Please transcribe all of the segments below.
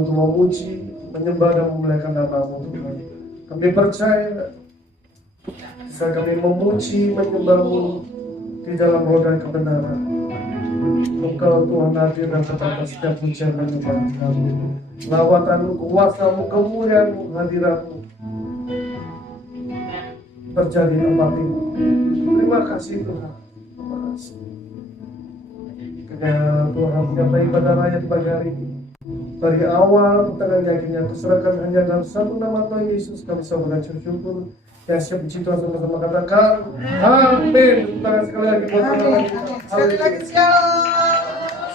untuk memuji, menyembah dan memuliakan nama-Mu Tuhan. Kami percaya bisa kami memuji, menyembah-Mu di dalam roh dan kebenaran. Engkau Tuhan hadir dan tetap setiap pujian dan menyembah kami. Lawatan-Mu, kuasa-Mu, kemuliaan-Mu, hadirat-Mu terjadi tempat ini. Terima kasih Tuhan. Terima kasih. Kiranya Tuhan menyampai ibadah rakyat pagi hari ini. Dari awal pertengahan yakinnya aku serahkan hanya dalam satu nama Tuhan Yesus kami sambut dan syukur. Dan siap puji Tuhan sama-sama katakan amin. Tangan sekali lagi buat amin. Sekali lagi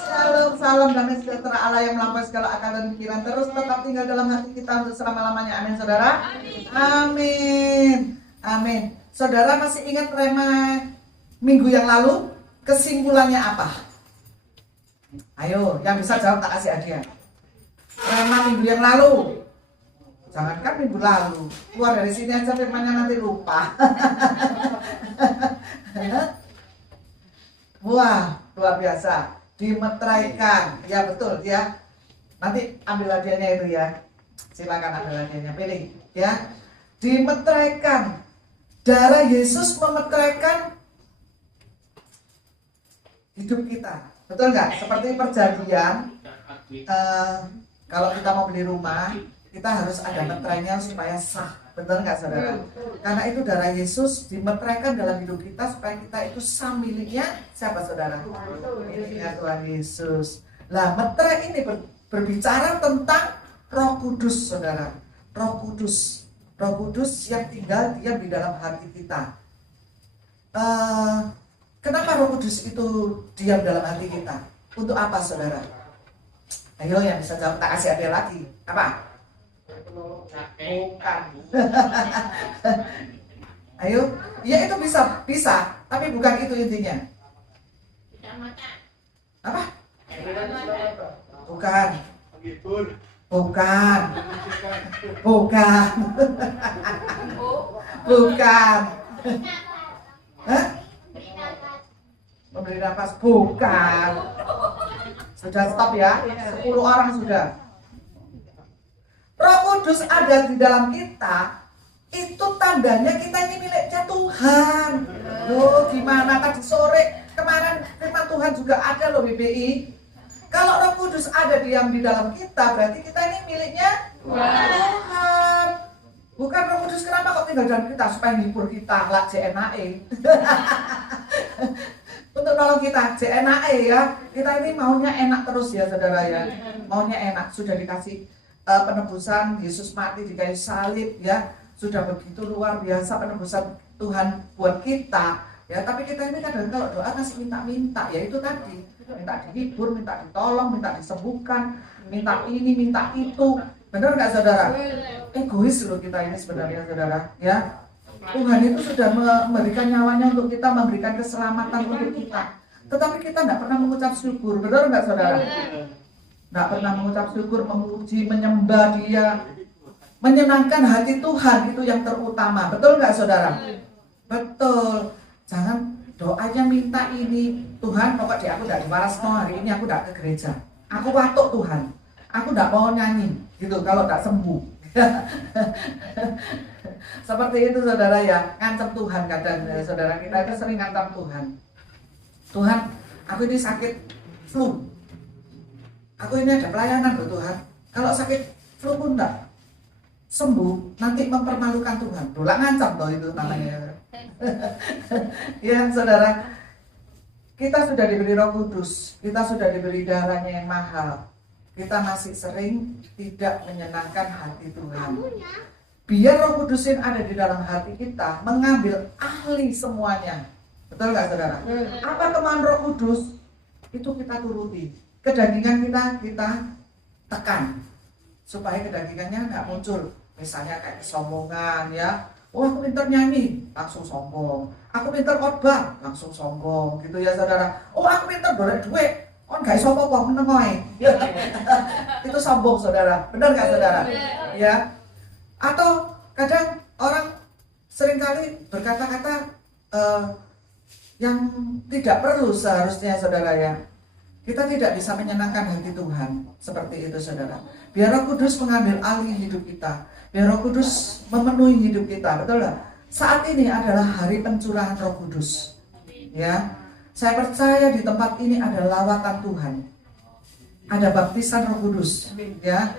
shalom, salam damai sejahtera Allah yang melampaui segala akal dan pikiran terus tetap tinggal dalam hati kita untuk selama-lamanya. Amin saudara. Amin. Amin. Saudara masih ingat rema minggu yang lalu? Kesimpulannya apa? Ayo, yang bisa jawab tak kasih hadiah. Rema minggu yang lalu. Jangankan minggu lalu, keluar dari sini aja firmannya nanti lupa. Wah, luar biasa. Dimeteraikan. Ya betul ya. Nanti ambil hadiahnya itu ya. Silakan ambil hadiahnya, pilih ya. Dimeteraikan. Darah Yesus memeteraikan hidup kita. Betul nggak? Seperti perjanjian. Kalau kita mau beli rumah, kita harus ada meterainya supaya sah. Betul nggak saudara? Karena itu darah Yesus dimeteraikan dalam hidup kita supaya kita itu sah miliknya siapa saudara? Miliknya Tuhan Yesus. Lah meterai ini berbicara tentang Roh Kudus saudara. Roh Kudus. Roh Kudus yang tinggal diam di dalam hati kita. Kenapa Roh Kudus itu diam dalam hati kita? Untuk apa saudara? Ayo yang bisa jawab, tak kasih hadiah lagi. Apa? Bukan. Ayo, ya itu bisa, tapi bukan itu intinya. Apa? Bukan. Bukan. Bukan. Hah? Memberi nafas? Bukan. Sudah stop ya, 10 orang sudah. Roh Kudus ada di dalam kita, itu tandanya kita ini miliknya Tuhan. Loh gimana tadi sore, kemarin firman Tuhan juga ada loh BBI. Kalau Roh Kudus ada diam di dalam kita, berarti kita ini miliknya Tuhan. Bukan Roh Kudus kenapa kok tinggal dalam kita, supaya menghibur kita, lah JNAE. Untuk nolong kita, JNAE ya. Kita ini maunya enak terus ya saudara ya. Maunya enak, sudah dikasih penebusan, Yesus mati di kayu salib ya. Sudah begitu luar biasa penebusan Tuhan buat kita ya. Tapi kita ini kadang kalau doa masih minta-minta ya, itu tadi. Minta dihibur, minta ditolong, minta disembuhkan, minta ini, minta itu. Benar nggak saudara? Egois loh kita ini sebenarnya saudara ya. Tuhan itu sudah memberikan nyawanya untuk kita, memberikan keselamatan untuk kita. Tetapi kita tidak pernah mengucap syukur, betul nggak saudara? Nggak pernah mengucap syukur, memuji, menyembah Dia, menyenangkan hati Tuhan itu yang terutama, betul nggak saudara? Betul. Jangan doanya minta ini, Tuhan pokoknya aku tidak diwaras no, hari ini aku tidak ke gereja. Aku watuk Tuhan, aku tidak mau nyanyi, gitu kalau tidak sembuh. Seperti itu saudara ya, ngancam Tuhan kadang ya, saudara kita itu sering ngancam Tuhan. Tuhan, aku ini sakit flu. Aku ini ada pelayanan loh Tuhan. Kalau sakit flu pun enggak sembuh, nanti mempermalukan Tuhan. Dola ngancam loh itu namanya. Ya saudara, kita sudah diberi Roh Kudus, kita sudah diberi darahnya yang mahal. Kita masih sering tidak menyenangkan hati Tuhan. Biar Roh Kudus yang ada di dalam hati kita mengambil alih semuanya. Betul nggak saudara? Apa kemauan Roh Kudus? Itu kita turuti. Kedagingan kita tekan. Supaya kedagingannya nggak muncul. Misalnya kayak kesombongan ya. Oh aku pintar nyanyi, langsung sombong. Aku pintar khotbah, langsung sombong. Gitu ya saudara. Oh aku pintar golek duit. Oh nggak sombong kok menengoy. Itu sombong saudara. Benar nggak saudara? Ya. Atau kadang orang seringkali berkata-kata yang tidak perlu seharusnya saudara ya. Kita tidak bisa menyenangkan hati Tuhan. Seperti itu saudara. Biar Roh Kudus mengambil alih hidup kita. Biar Roh Kudus memenuhi hidup kita. Betul gak? Saat ini adalah hari pencurahan Roh Kudus. Ya, saya percaya di tempat ini ada lawatan Tuhan. Ada baptisan Roh Kudus. Ya,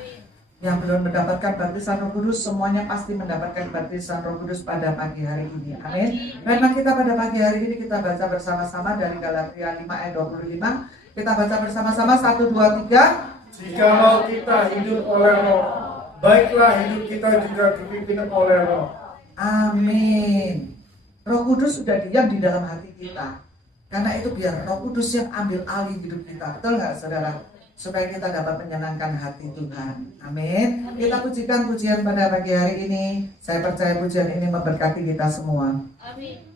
yang belum mendapatkan baptisan Roh Kudus, semuanya pasti mendapatkan baptisan Roh Kudus pada pagi hari ini. Amin. Karena kita pada pagi hari ini kita baca bersama-sama dari Galatia 5 ayat 25. Kita baca bersama-sama 1, 2, 3. Jikalau kita hidup oleh Roh, baiklah hidup kita juga dipimpin oleh Roh. Amin. Roh Kudus sudah diam di dalam hati kita. Karena itu biar Roh Kudus yang ambil alih hidup kita. Betul nggak saudara? Supaya kita dapat menyenangkan hati Tuhan. Amin. Kita pujikan pujian pada pagi hari ini. Saya percaya pujian ini memberkati kita semua. Amin.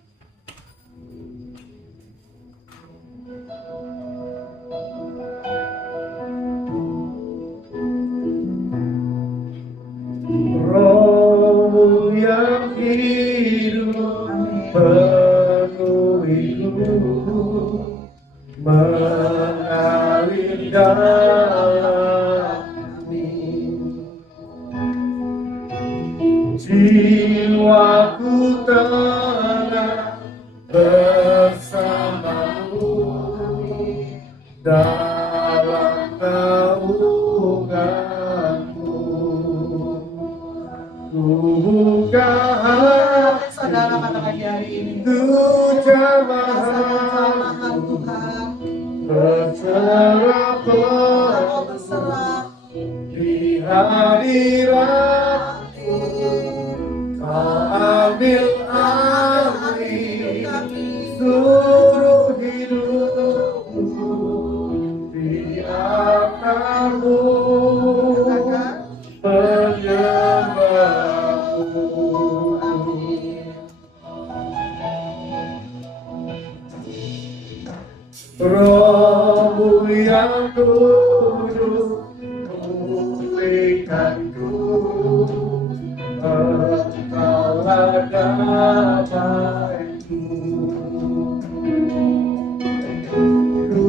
Roh yang hidup penuhiku, mengalir dalamku. Jiwaku tenang bersamamu dalam naunganmu. Ku buka hati Saudara pada pagi hari ini. untuk Jamaah jamaah Tuhan. berserah Mau berserah. di hadirat Kau ambil alih seluruh hidupku, biar kamu menyembahku. Rohmu yang kudus pulihkanku, Engkaulah damaiku. Ku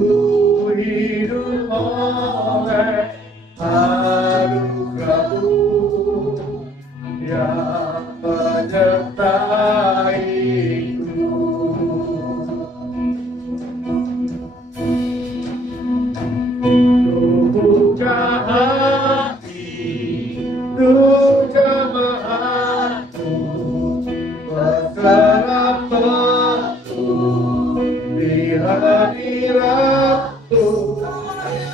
hidup oleh anugerah-Mu yang menyertaiku. Buka hati untuk jamaah-Mu, berserah penuh di hadirat-Mu.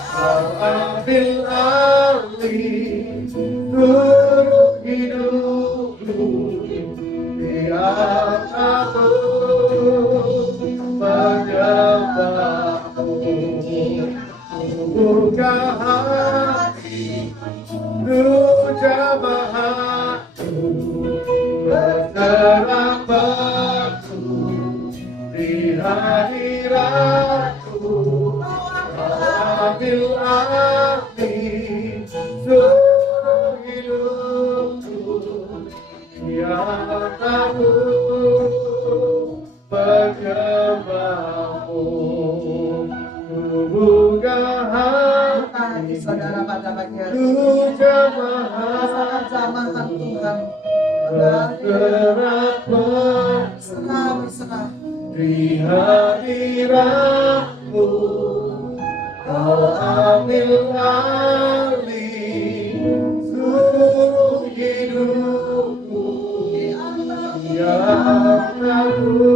Kau ambil alih seluruh hidupku, biar aku menyembahmu. Buka hati untuk jamaah-Mu, berserah penuh di hadirat-Mu. Ambil alih seluruh hidupku, biar aku menyembahmu. Buka hati Saudara pada pagi hari ini. untuk Rasakan jamaah-Mu, jamahan Tuhan. berserah penuh Serah. di hadirat-Mu. Kau ambil alih seluruh hidupku, biar aku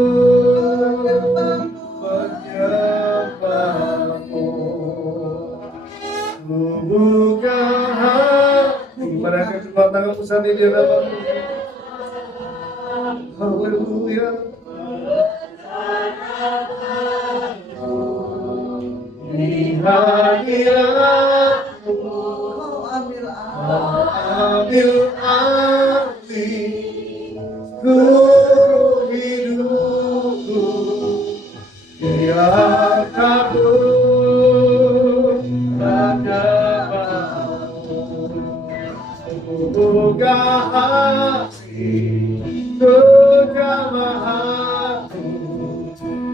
menyembahmu. Ku buka hati. Mereka kedua tangan pusat di hadapan. Haleluya. Di hadirat-Mu, Kau ambil Kau ambil alih seluruh hidupku, biar aku menyembahmu. Buka hati untuk jamaah-Mu,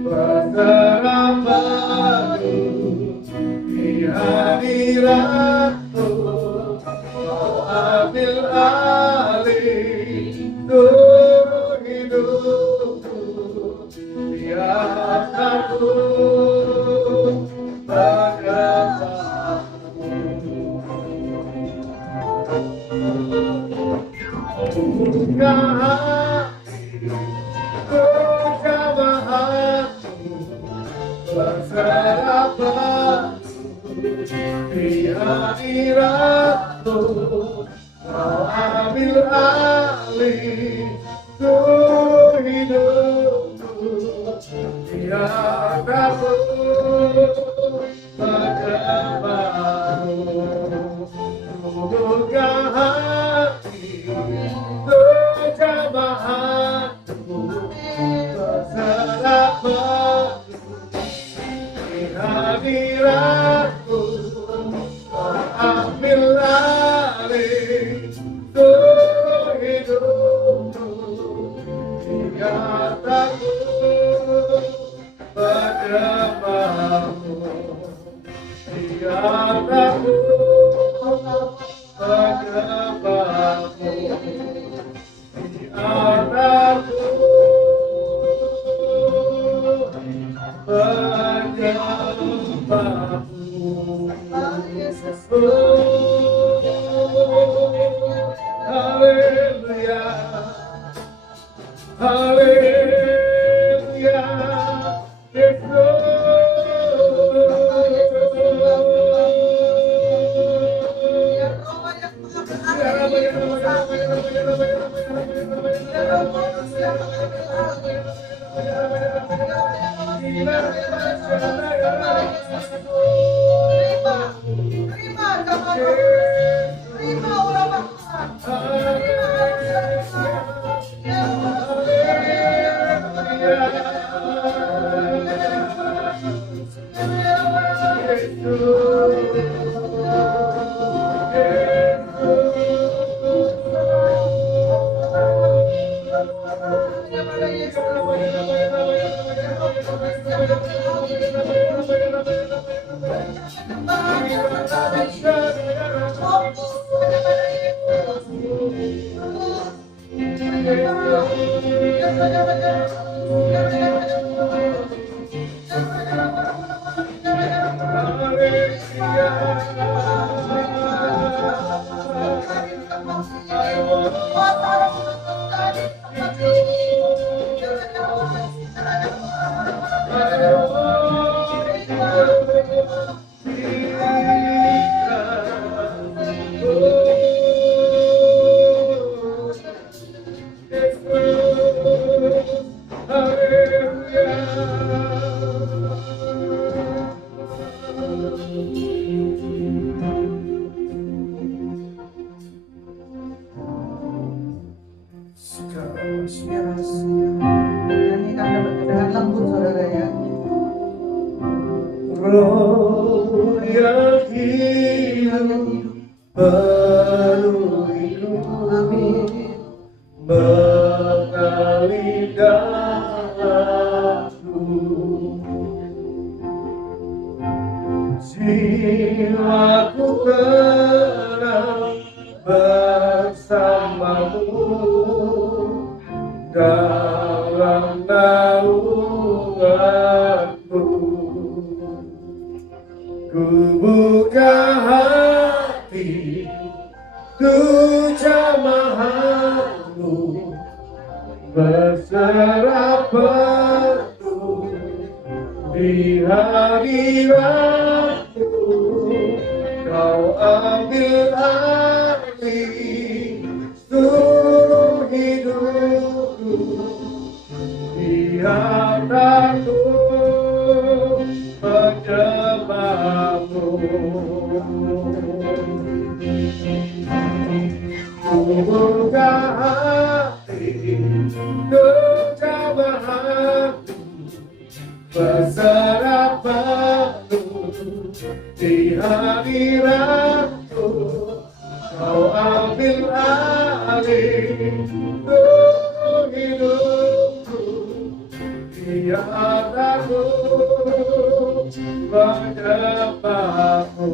berserah penuh alih seluruh hidupku, biar aku menyembahmu. Buka hati bersama hatimu, berserah di hadiratmu, kau ambil alih seluruh hidupku, biar aku menyembahmu. Buka hati bersama hatimu, berserah di hadiratmu, kau ambil alih seluruh hidupku, biar aku menyembahmu, biar aku menyembahmu, biar aku menyembahmu. Haleluya, haleluya, Nyanyikan dengan lembut saudara ya. Roh yang hidup penuhiku, mengalir dalamku, jiwaku tenang bersamamu dalam naunganmu. Ku buka hati untuk jamahanmu, berserah penuh di hadiratmu, kau ambil alih seluruh hidupku, biar aku menyembahmu. Ku buka hati untuk jamahanmu, berserah penuh di hadiratmu, kau ambil alih seluruh hidupku, biar aku menyembahmu.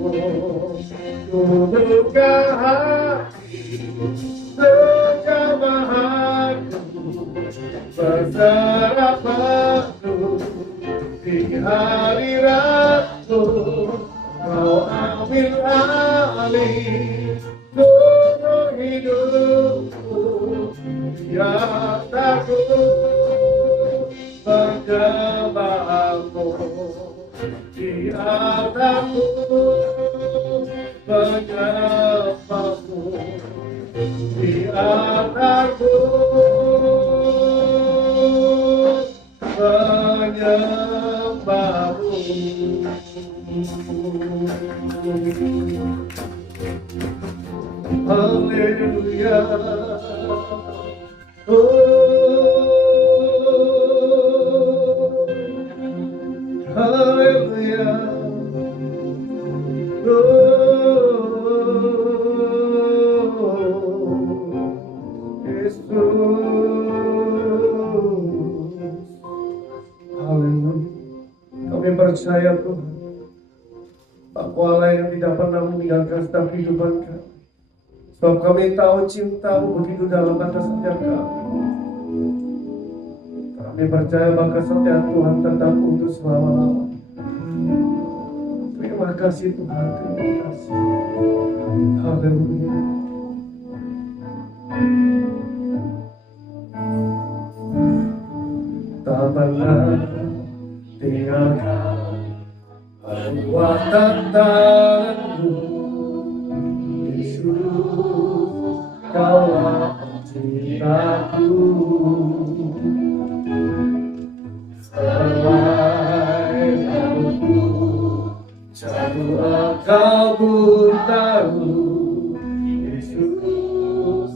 Ku buka hati Kejamahanku berserah penuh di hadiratmu. Kau ambil alih seluruh hidupku, biar takut penyembahmu. Biar takut penyembahmu. Biar takut penyembahmu. Haleluya. Oh, haleluya. Oh, Yesus. Haleluya. Kami percaya Tuhan, bahwa Allah yang tidak pernah meninggalkan setiap kehidupan kami. Sebab kami tahu cintamu begitu dalam atas setiap kami. Kami percaya bahwa kesetiaan Tuhan tetap untuk selama-lamanya. Terima kasih Tuhan, terima kasih. Haleluya. Tak pernah tinggalkan perbuatan tanganmu, Yesus, Kaulah cintaku. Selai rambutku jatuh, Engkau pun tahu, Yesus,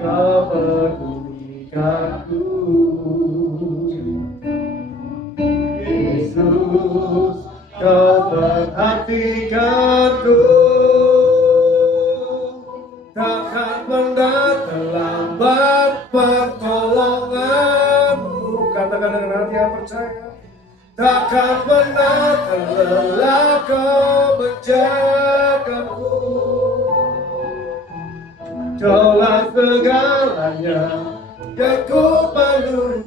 Kau pedulikanku. Yesus, Kau perhatikanku. Takkan pernah terlambat pertolonganmu. Katakan dengan hati yang percaya. Takkan pernah terlelah Kau menjagaku. Kaulah segalanya yang ku perlu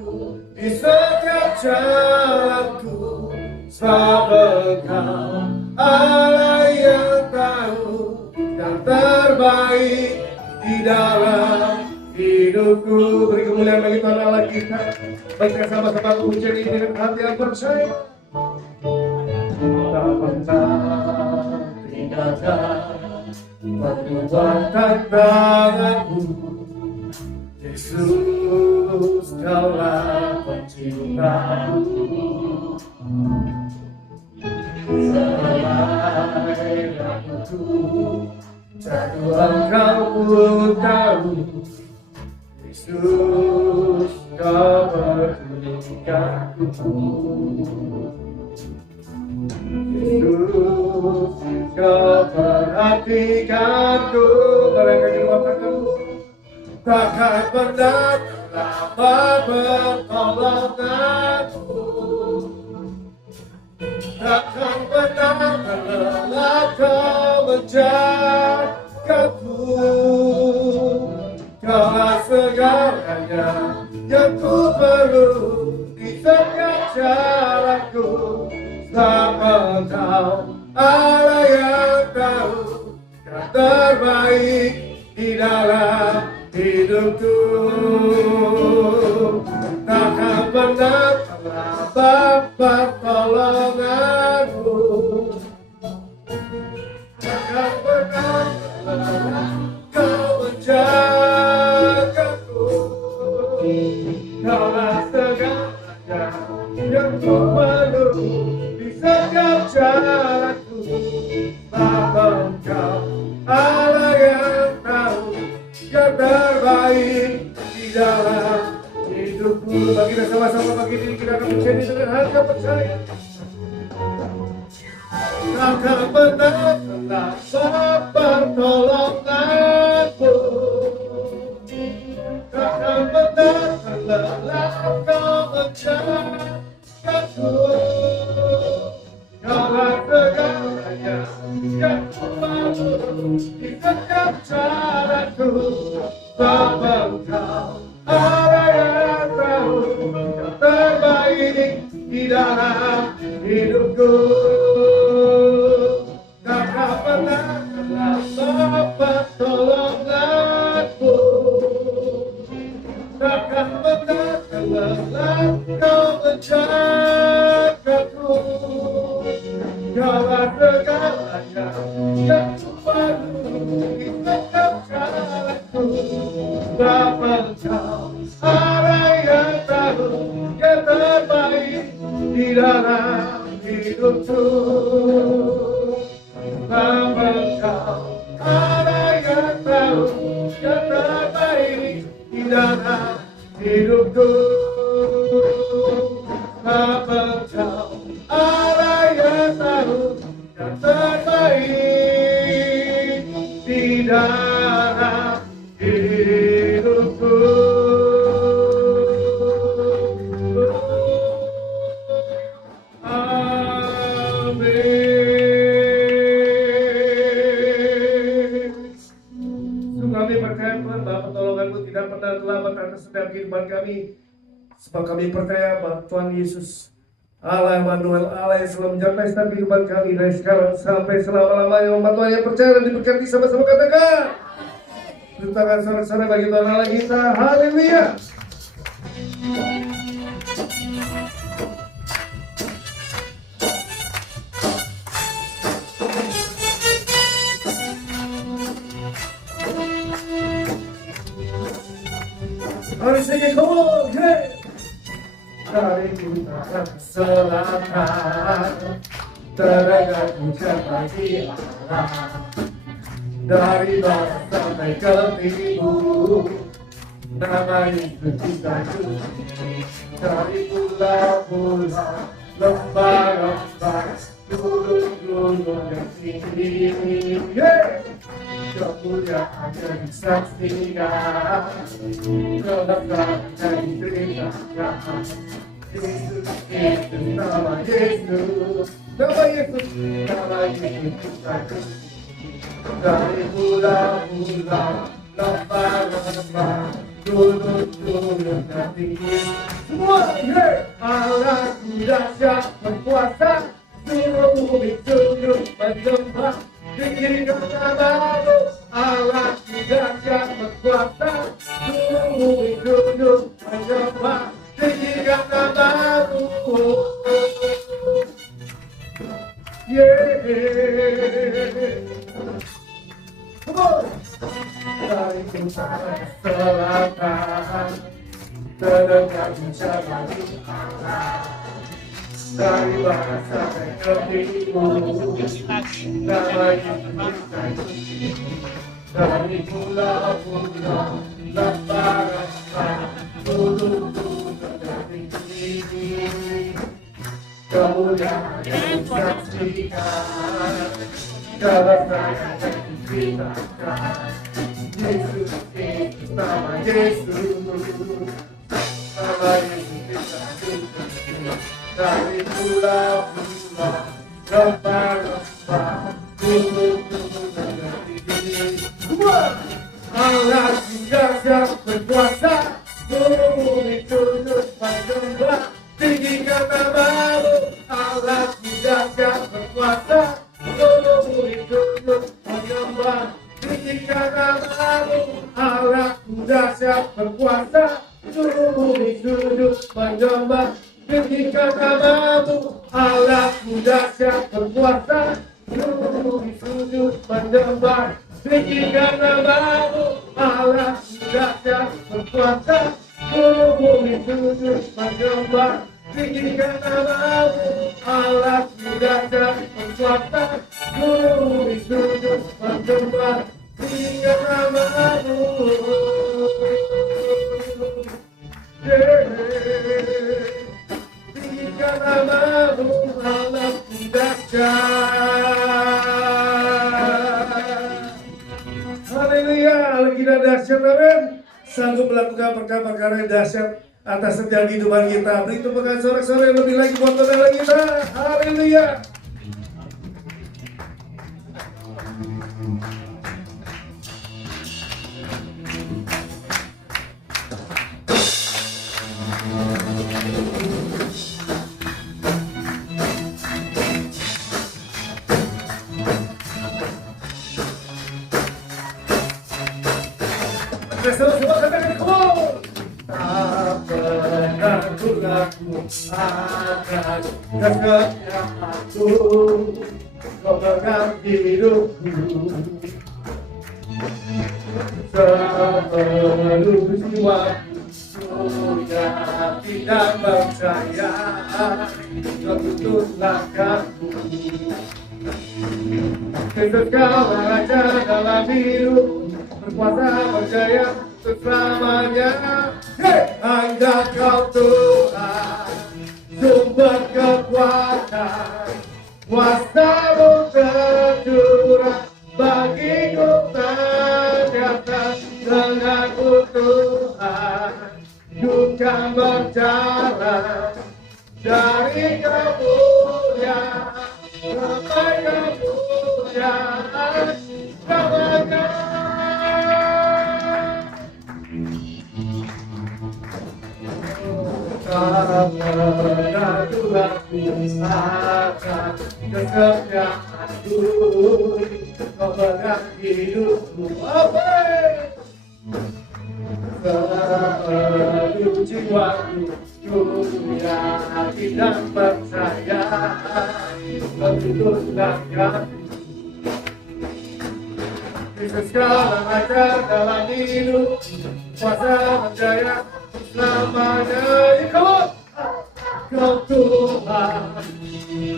di setiap jalanku. Sebab Engkau Allah yang tahu yang terbaik di dalam hidupku. Beri kemuliaan bagi Tuhan Allah kita. Kita sama-sama pujian ini dengan hati yang percaya. Tak pernah tinggalkan perbuatan tanganmu, Yesus, Kaulah pencintaku. Selai rambutku jatuh, Engkau pun tahu, Yesus, Kau pedulikanku. Yesus, Kau perhatikanku. Mereka di luar tanganmu. Takkan pernah terlambat pertolonganmu. Takkan pernah terlelah Kau menjagaku. Kaulah segalanya yang ku perlu di setiap jalanku. Sebab Engkau Allah yang tahu yang terbaik di dalam hidupku. Takkan pernah terlambat pertolonganmu. Takkan pernah terlelah Kau menjagaku. Kaulah segalanya yang ku perlu di setiap jalanku. Sebab Engkau Allah yang tahu yang terbaik di dalam hidupku. Bagi kita sama-sama pagi ini kita akan menjadi dengan hati yang percaya. Takkan pernah terlambat pertolonganmu. Takkan pernah terlelah Kau menjagaku. Kaulah segalanya yang ku perlu di setiap jalan. salahku, Bapa Engkau Allah yang tahu yang terbaik di dalam hidupku. Kakak pernah Bapa tolonglah aku. Takkan pernah kelak kau menjagaku. Kaulah segalanya yang kupadu di setiap jalanku. Bapa Engkau Allah yang tahu yang terbaik di dalam hidupku. Bapa Engkau Allah yang tahu yang terbaik di dalam hidupku. Bapa Engkau Allah yang tahu yang terbaik di dalam hidupku. Kami percaya Tuhan bahwa pertolongan-Mu tidak pernah terlambat atas setiap kehidupan kami. Sebab kami percaya bahwa Tuhan Yesus Allah Emmanuel, Allah yang selalu mencapai setiap kehidupan kami dari sekarang sampai selama-lamanya. Umat Tuhan yang percaya dan diberkati sama-sama katakan. Tepuk tangan sorak-sorai bagi Tuhan Allah kita. Haleluya. Mari sing come on, hey. Dari utara ke selatan, terdengar ucapan di arah. Dari barat sampai ke timur, nama Yesus kita kunci. Dari pulau-pulau, lembah-lembah, gunung-gunung yang tinggi. Kemuliaan yang disaksikan, kebenaran yang diberitakan. Yesus itu nama Yesus, nama Yesus, nama Yesus kita kunci. Dari pulau-pulau, lembah-lembah, gunung-gunung yang tinggi. Semua, Allah dahsyat berkuasa, seluruh bumi sujud menyembah. Tinggikan nama-Mu, Allah dahsyat berkuasa, seluruh bumi sujud menyembah. Tinggikan nama-Mu, Come on! Dari utara ke selatan, terdengar ucapan di arah. Dari barat sampai ke timur, nama Yesus kita kunci. Dari pulau-pulau, lembah-lembah, gunung-gunung yang tinggi. Kemuliaan yang disaksikan, kebenaran yang diberitakan. Yesus itu nama Yesus, nama Yesus kita kunci. Dari pulau-pulau, lembah-lembah, gunung-gunung yang tinggi. Allah dahsyat berkuasa, seluruh bumi sujud menyembah. Tinggikan nama-Mu, Allah dahsyat berkuasa, seluruh bumi sujud menyembah. Tinggikan nama-Mu, Allah dahsyat berkuasa, seluruh bumi sujud menyembah. Tinggikan nama-Mu, Allah dahsyat berkuasa, seluruh bumi sujud menyembah. Tinggikan nama-Mu, Allah dahsyat berkuasa, seluruh bumi sujud menyembah. Tinggikan nama-Mu, Allah dahsyat berkuasa, seluruh bumi sujud menyembah. Tinggikan nama-Mu, tinggikan nama-Mu, Allah dahsyat. Haleluya, Allah kita dahsyat, amin. Sanggup melakukan perkara-perkara yang dahsyat atas setiap kehidupan kita. Beri tepuk tangan sorak-sorai yang lebih lagi buat saudara kita. Haleluya. semua katakan come. Tak pernah ku ragu akan kesetiaanku, kau pegang hidupku sepenuh jiwaku. Sudah tidak percaya, kau tutup langkahku. Kristus kau raja dalam hidup, berkuasa berjaya selamanya. Hanya kau Tuhan, sumber kekuatan, kuasa-Mu tercurah bagiku ternyata. Denganku Tuhan, duka berjalan dari kemuliaan sampai kemuliaan kemuliaan. Tak pernah ku ragu akan kesetiaanku, kau pegang hidupku. Sepenuh jiwaku, dunia tidak percaya, kau tutup langkahku. Kristus kau raja dalam hidup, kuasa berjaya selamanya. Kau Tuhan,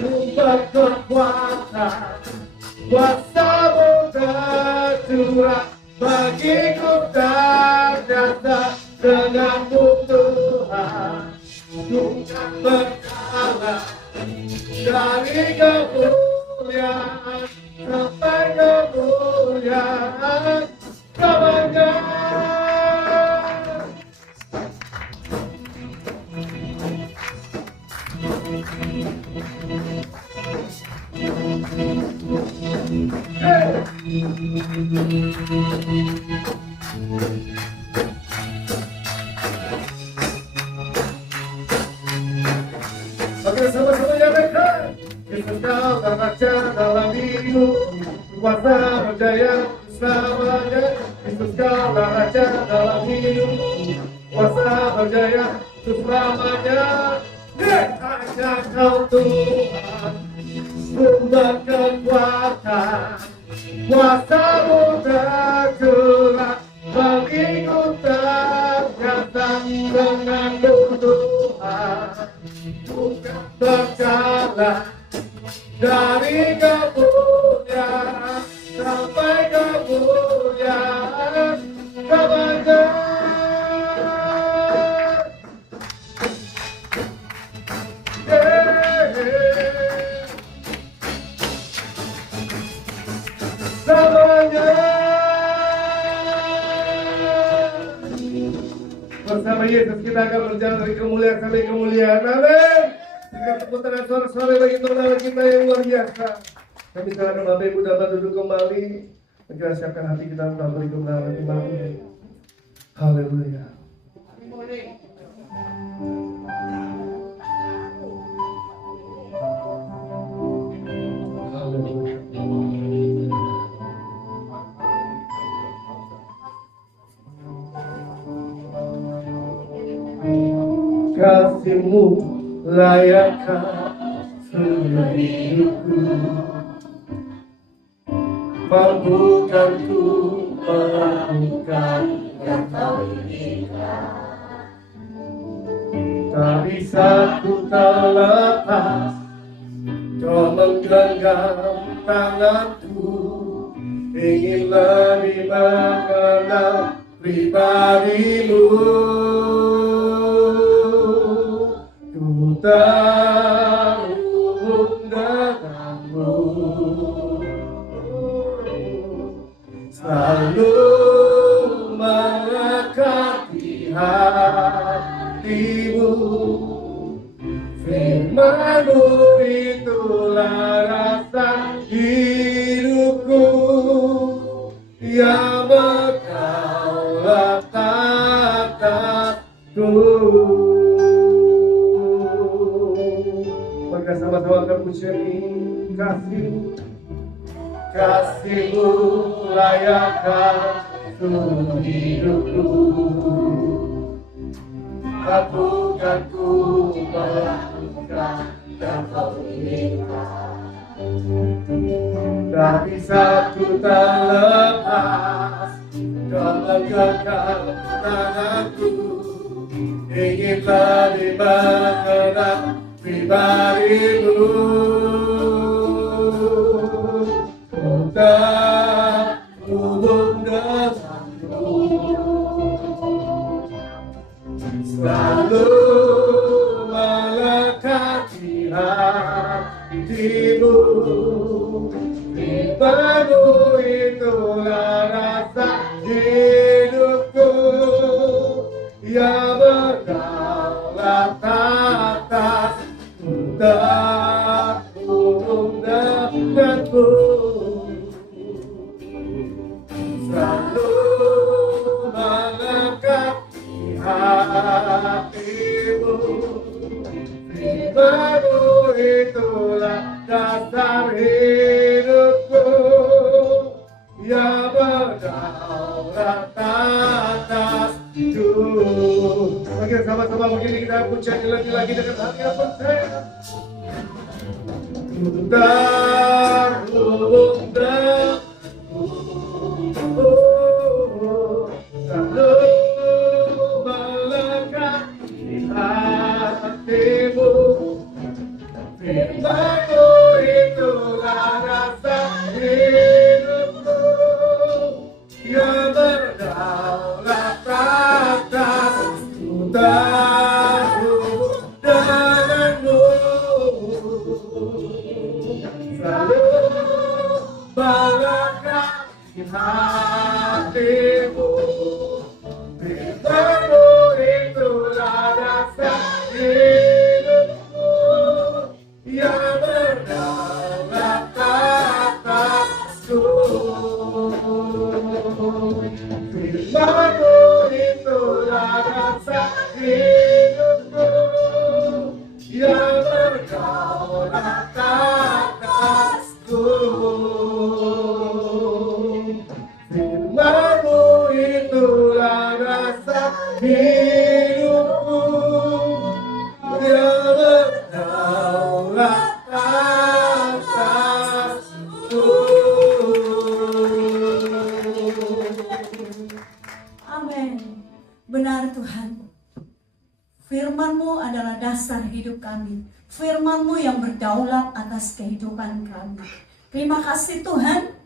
sumber kekuatan, kuasa-Mu tercurah bagiku ternyata. Denganmu Tuhan, duka berjalan dari kemuliaan sampai kemuliaan kemuliaan. Oke, sama-sama nyatakan, Kristus kau raja dalam hidup, kuasa berjaya selamanya. Kristus kau raja dalam hidup, kuasa berjaya selamanya. Hanya kau Tuhan, sumber kekuatan, kuasa-Mu tercurah bagiku ternyata. Denganmu Tuhan, bukan berjalan dari kemuliaan sampai kemuliaan kemuliaan. Bersama Yesus kita akan berjalan dari kemuliaan sampai kemuliaan. Amin. Kita tepuk tangan suara-suara bagi Tuhan kita yang luar biasa. Kami silakan Bapak Ibu dapat duduk kembali. Kita siapkan hati kita untuk beri kebenaran kembali. Haleluya. Kasih-Mu layakkan seluruh hidupku, mampukanku melakukan yang Kau inginkan. Tak bisa ku terlepas, Kau menggenggam tanganku, ingin lebih mengenal pribadi-Mu. Ku terhubung denganmu, selalu mengekati hatimu. Firman-Mu itulah rasa hidupku, yang Engkau letakkanku. Maka sama-sama kita pujian kasih-Mu layakkan seluruh hidupku. Aku kan ku melakukan yang kau inginkan. Tak bisa ku terlepas, kau megangkan tanganku. Inginlah mengenal pribadimu. Tak hubung denganmu, selalu melekati hatimu. Ribamu itulah rasa hidupku, yang berdaulat atas tak hubung denganmu. Selalu melekati hatimu. Ribamu itulah dasar hidupku, yang berdaulat atas hidup. Oke, sama-sama begini kita puncaki lagi dengan hati yang percaya. Tak hubung denganmu, selalu melekati hatimu. Firman-Mu itulah rasa hidupku, yang berdaulat atasku. Tak hubung denganmu, selalu melekati hatimu. Firman-Mu itulah rasa hidupku, yang berdaulat atasku. Firman-Mu itulah rasa hidupku, yang berdaulat atasku. Firman-Mu itulah rasa hidupku, yang berdaulat atasku. Amin. Benar Tuhan. Firman-Mu adalah dasar hidup kami. Firman-Mu yang berdaulat atas kehidupan kami. Terima kasih Tuhan.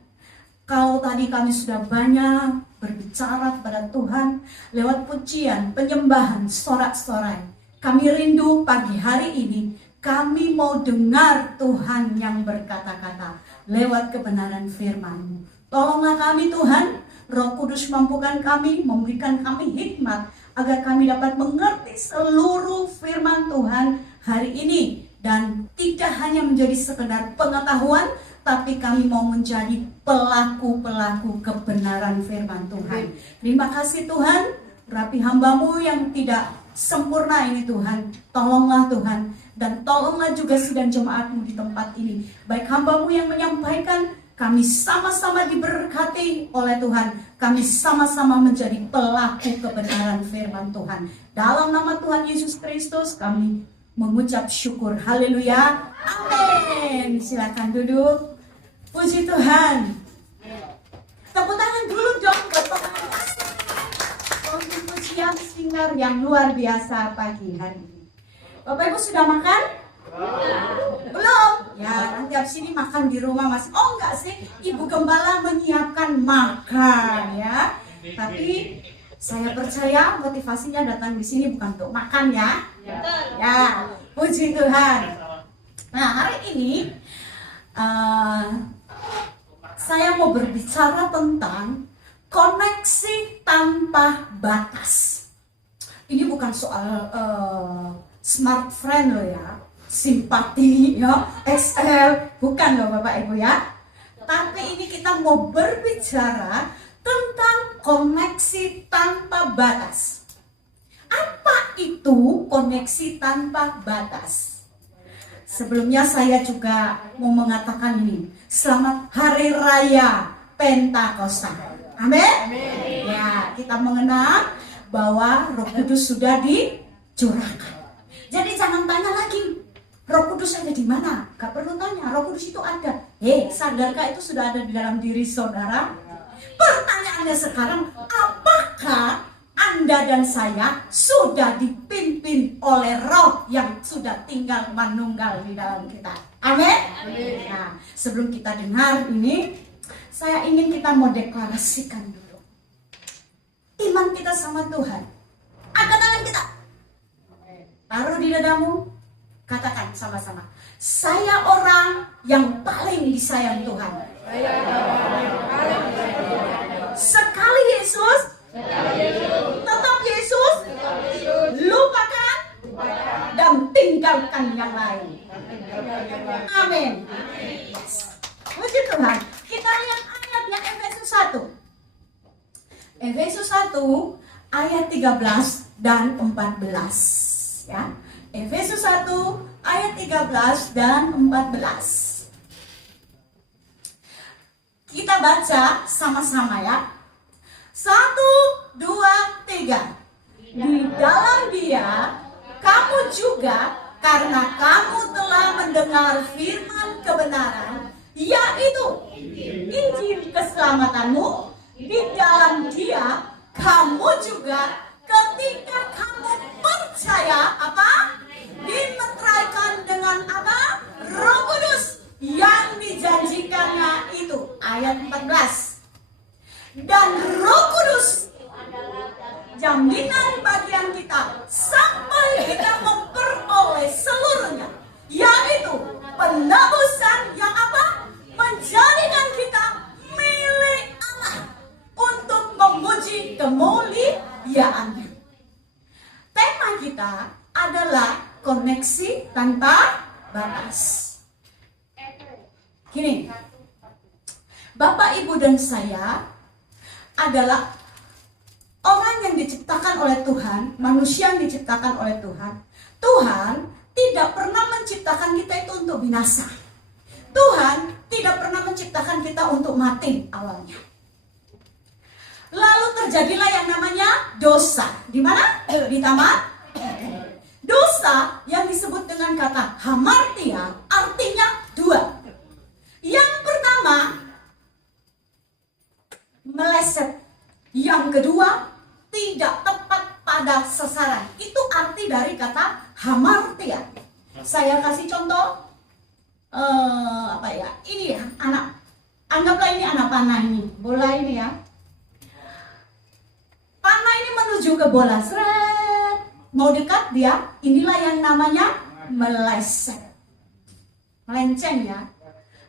Kalau tadi kami sudah banyak berbicara kepada Tuhan lewat pujian, penyembahan, sorak-sorai. Kami rindu pagi hari ini kami mau dengar Tuhan yang berkata-kata lewat kebenaran firman-Mu. Tolonglah kami Tuhan, Roh Kudus mampukan kami, memberikan kami hikmat agar kami dapat mengerti seluruh firman Tuhan hari ini. Dan tidak hanya menjadi sekedar pengetahuan, tapi kami mau menjadi pelaku-pelaku kebenaran firman Tuhan. Terima kasih Tuhan, rapi hamba-Mu yang tidak sempurna ini Tuhan. Tolonglah Tuhan, dan tolonglah juga sidang jemaat-Mu di tempat ini. Baik hamba-Mu yang menyampaikan, kami sama-sama diberkati oleh Tuhan. Kami sama-sama menjadi pelaku kebenaran firman Tuhan. Dalam nama Tuhan Yesus Kristus kami mengucap syukur. Haleluya. Amin. Silakan duduk. Puji Tuhan. Tepuk tangan dulu dong buat pengawas. Untuk pujian singer yang luar biasa pagi hari ini. Bapak Ibu sudah makan? Belum? Ya nanti habis ini makan di rumah Mas. Oh enggak sih, Ibu Gembala menyiapkan makan ya. Tapi saya percaya motivasinya datang di sini bukan untuk makan ya. Ya, puji Tuhan. Nah hari ini saya mau berbicara tentang koneksi tanpa batas. Ini bukan soal smart friend loh ya, simpati ya, XL, bukan loh Bapak Ibu ya. Tapi ini kita mau berbicara tentang koneksi tanpa batas. Apa itu koneksi tanpa batas? Sebelumnya saya juga mau mengatakan ini, selamat Hari Raya Pentakosta. Amin. kita mengenal bahwa Roh Kudus sudah dicurahkan. Jadi jangan tanya lagi, Roh Kudus ada di mana? Gak perlu tanya, Roh Kudus itu ada. Sadarkah itu sudah ada di dalam diri saudara? Pertanyaannya sekarang, apakah Anda dan saya sudah dipimpin oleh Roh yang sudah tinggal menunggal di dalam kita? Amin. Nah, sebelum kita dengar ini, saya ingin kita mau deklarasikan dulu iman kita sama Tuhan. Angkat tangan kita, taruh di dadamu, katakan sama-sama, saya orang yang paling disayang Tuhan. Sekali Yesus, tetap Yesus, lupakan dan tinggalkan yang lain. Amin. Puji Tuhan. Kita lihat ayatnya Efesus 1. Efesus 1 ayat 13 dan 14 ya. Efesus 1 ayat 13 dan 14. Kita baca sama-sama ya. 1, 2, 3. Di dalam Dia kamu juga, karena kamu telah mendengar firman kebenaran, yaitu Injil keselamatanmu. Di dalam Dia kamu juga, ketika kamu percaya apa? Dimeteraikan dengan apa? Roh Kudus yang dijanjikannya itu. Ayat 14. Dan Roh Kudus jaminan bagian kita sampai kita memperoleh seluruhnya, yaitu penebusan yang apa? Menjadikan kita milik Allah untuk memuji kemuliaannya. Tema kita adalah koneksi tanpa batas. Gini, Bapak, Ibu, dan saya adalah orang yang diciptakan oleh Tuhan, manusia yang diciptakan oleh Tuhan. Tuhan tidak pernah menciptakan kita itu untuk binasa. Tuhan tidak pernah menciptakan kita untuk mati awalnya. Lalu terjadilah yang namanya dosa. Di mana? Di taman. Dosa yang disebut dengan kata hamartia artinya dua. Yang pertama, meleset. Yang kedua, tidak tepat pada sasaran. Itu arti dari kata hamartia. Saya kasih contoh ini ya, anggaplah ini anak panah ini, bola ini ya. Panah ini menuju ke bola, seret, mau dekat dia, inilah yang namanya meleset, melenceng ya.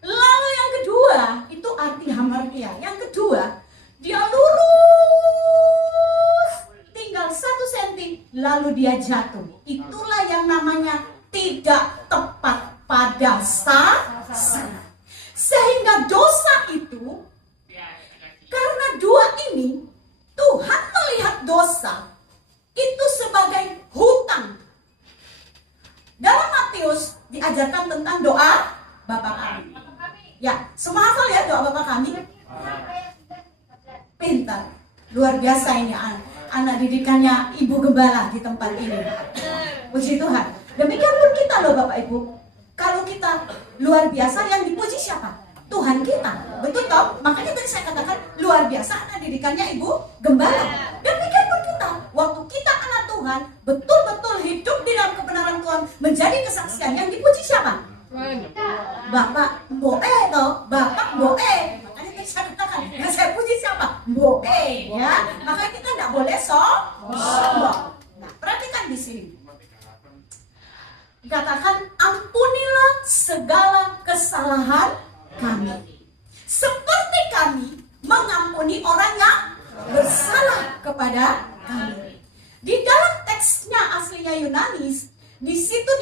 Lalu yang kedua, itu arti hamartia. Yang kedua, dia lurus, tinggal 1 senti, lalu dia jatuh. Itulah yang namanya tidak tepat pada sasaran. Sehingga dosa itu, karena dua ini, Tuhan melihat dosa itu sebagai hutang. Dalam Matius diajarkan tentang doa Bapa kami. Ya, semua hafal ya doa Bapa kami. Pintar, luar biasa ini anak didikannya Ibu Gembala di tempat ini. Puji Tuhan. Demikian pun kita loh Bapak Ibu. Kalau kita luar biasa, yang dipuji siapa? Tuhan kita. Betul toh? Makanya tadi saya katakan luar biasa anak didikannya Ibu Gembala. Demikian pun kita. Waktu kita anak Tuhan, betul-betul hidup di dalam kebenaran Tuhan, menjadi kesaksian, yang dipuji siapa? Bapak Mboe toh, Bapak Mboe. Makanya tadi saya katakan, yang saya puji siapa? Mboe ya. Makanya kita tidak boleh sombong. Nah, perhatikan di sini. Katakan, ampunilah segala kesalahan kami, seperti kami mengampuni orang yang bersalah kepada kami. Di dalam teksnya aslinya Yunani, di situ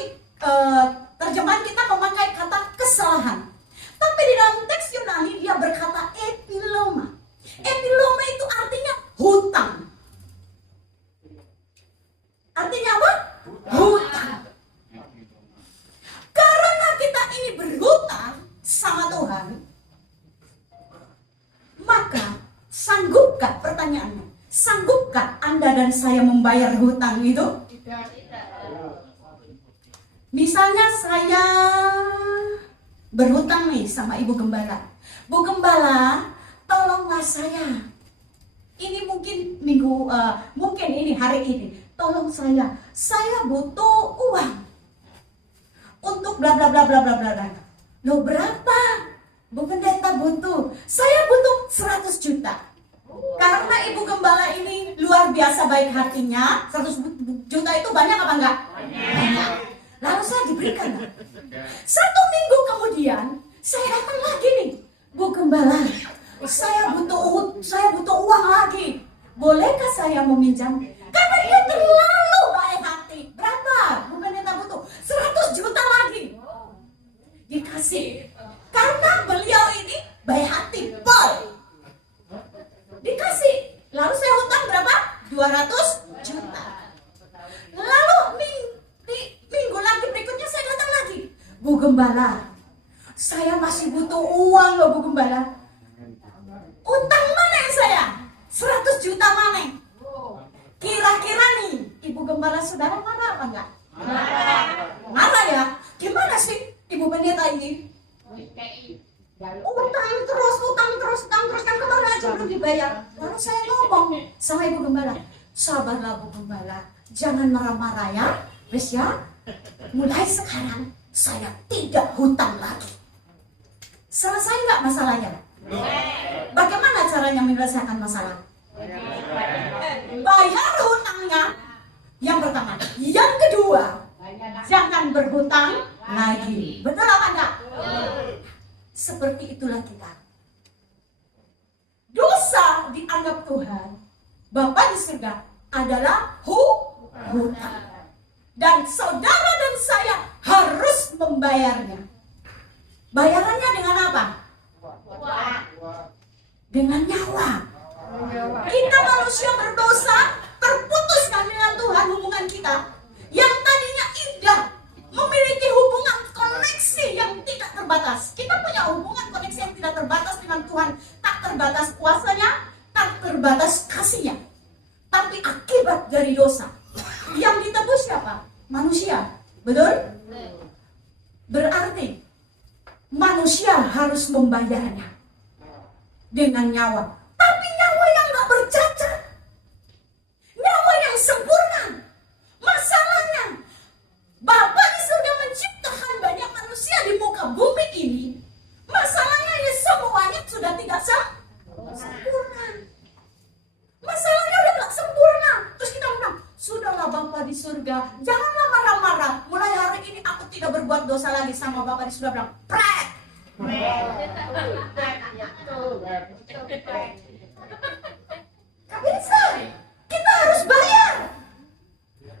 terjemahan kita memakai kata kesalahan. Tapi di dalam teks Yunani dia berkata epiloma. Epiloma itu artinya hutang. Artinya apa? Hutang. Karena kita ini berhutang sama Tuhan, maka sanggupkah, pertanyaannya, Sanggupkah Anda dan saya membayar hutang itu? Misalnya saya berhutang nih sama Ibu Gembala. Bu Gembala, tolonglah saya. Ini mungkin mungkin ini hari ini. Tolong saya. Saya butuh uang untuk bla bla bla bla bla bla bla. Loh, berapa? Bu Pendeta butuh. Saya butuh 100 juta. Karena Ibu Gembala ini luar biasa baik hatinya. 100 juta itu banyak apa enggak? Banyak. Lalu saya diberikan. 1 minggu kemudian saya datang lagi nih. Bu Gembala, saya butuh uang lagi. Bolehkah saya meminjam? Karena dia terlalu baik hati. Berapa? Bu Pendeta butuh 100 juta lagi. Dikasih. Karena beliau ini baik hati, boy. Dikasih. Lalu saya hutang berapa? 200 juta. Lalu minggu lagi berikutnya saya datang lagi. Bu Gembala, saya masih butuh uang loh Bu Gembala. Utang mana yang saya? 100 juta mana? Kira-kira nih, Ibu Gembala saudara marah apa enggak? Marah ya? Gimana sih Ibu Pendeta ini? Utang terus, yang kemarin aja belum dibayar. Lalu saya ngomong sama Ibu Gembala, sabarlah Bu Gembala, jangan marah-marah ya. Wes ya, mulai sekarang saya tidak hutang lagi. Selesai nggak masalahnya? Bagaimana caranya menyelesaikan masalah? Bayar hutangnya. Yang pertama. Yang kedua, jangan berhutang lagi. Betul apa enggak? Seperti itulah kita. Dosa dianggap Tuhan, Bapa di surga, adalah hutang. Dan saudara dan saya harus membayarnya. Bayarannya dengan apa? Dengan nyawa. Kita manusia berdosa, terputuskan dengan Tuhan hubungan kita yang tadinya indah, memiliki hubungan koneksi yang tidak terbatas. Kita punya hubungan koneksi yang tidak terbatas dengan Tuhan, tak terbatas kuasanya, tak terbatas kasihnya. Tapi akibat dari dosa, yang ditebus siapa? Manusia. Betul? Berarti manusia harus membayarnya dengan nyawa. Tapi nyawa yang gak bercacat, nyawa yang sempurna. Masalahnya, Bapa di surga menciptakan banyak manusia di muka bumi ini. Masalahnya ya semuanya sudah tidak sempurna. Masalahnya udah gak sempurna. Terus kita bilang, sudahlah Bapa di surga, janganlah marah-marah. Mulai hari ini aku tidak berbuat dosa lagi. Sama Bapa di surga bilang, prek. Gak bisa. Kita harus bayar.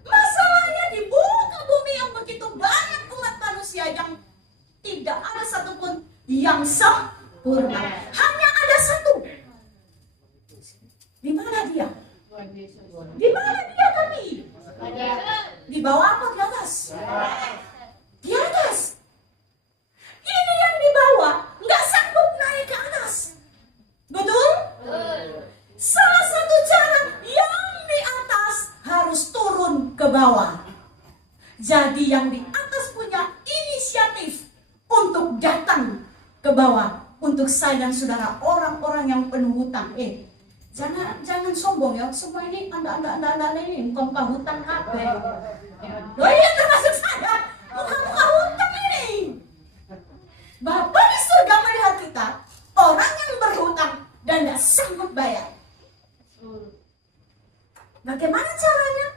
Masalahnya di muka bumi yang begitu banyak umat manusia yang tidak ada satupun yang sempurna. Hanya ada satu. Di mana dia? Di mana dia kami? Di bawah apa di atas? Di atas. Ini yang di bawah nggak sanggup naik ke atas. Betul? Salah satu cara yang di atas harus turun ke bawah. Jadi yang di atas punya inisiatif untuk datang ke bawah. Untuk saya dan saudara, orang-orang yang penuh hutang. Jangan sombong ya. Semua ini anda ini muka hutang kabeh. Loh iya termasuk saya. Muka hutang ini. Bapa di surga melihat kita, orang yang berhutang dan tidak sanggup bayar. Bagaimana caranya?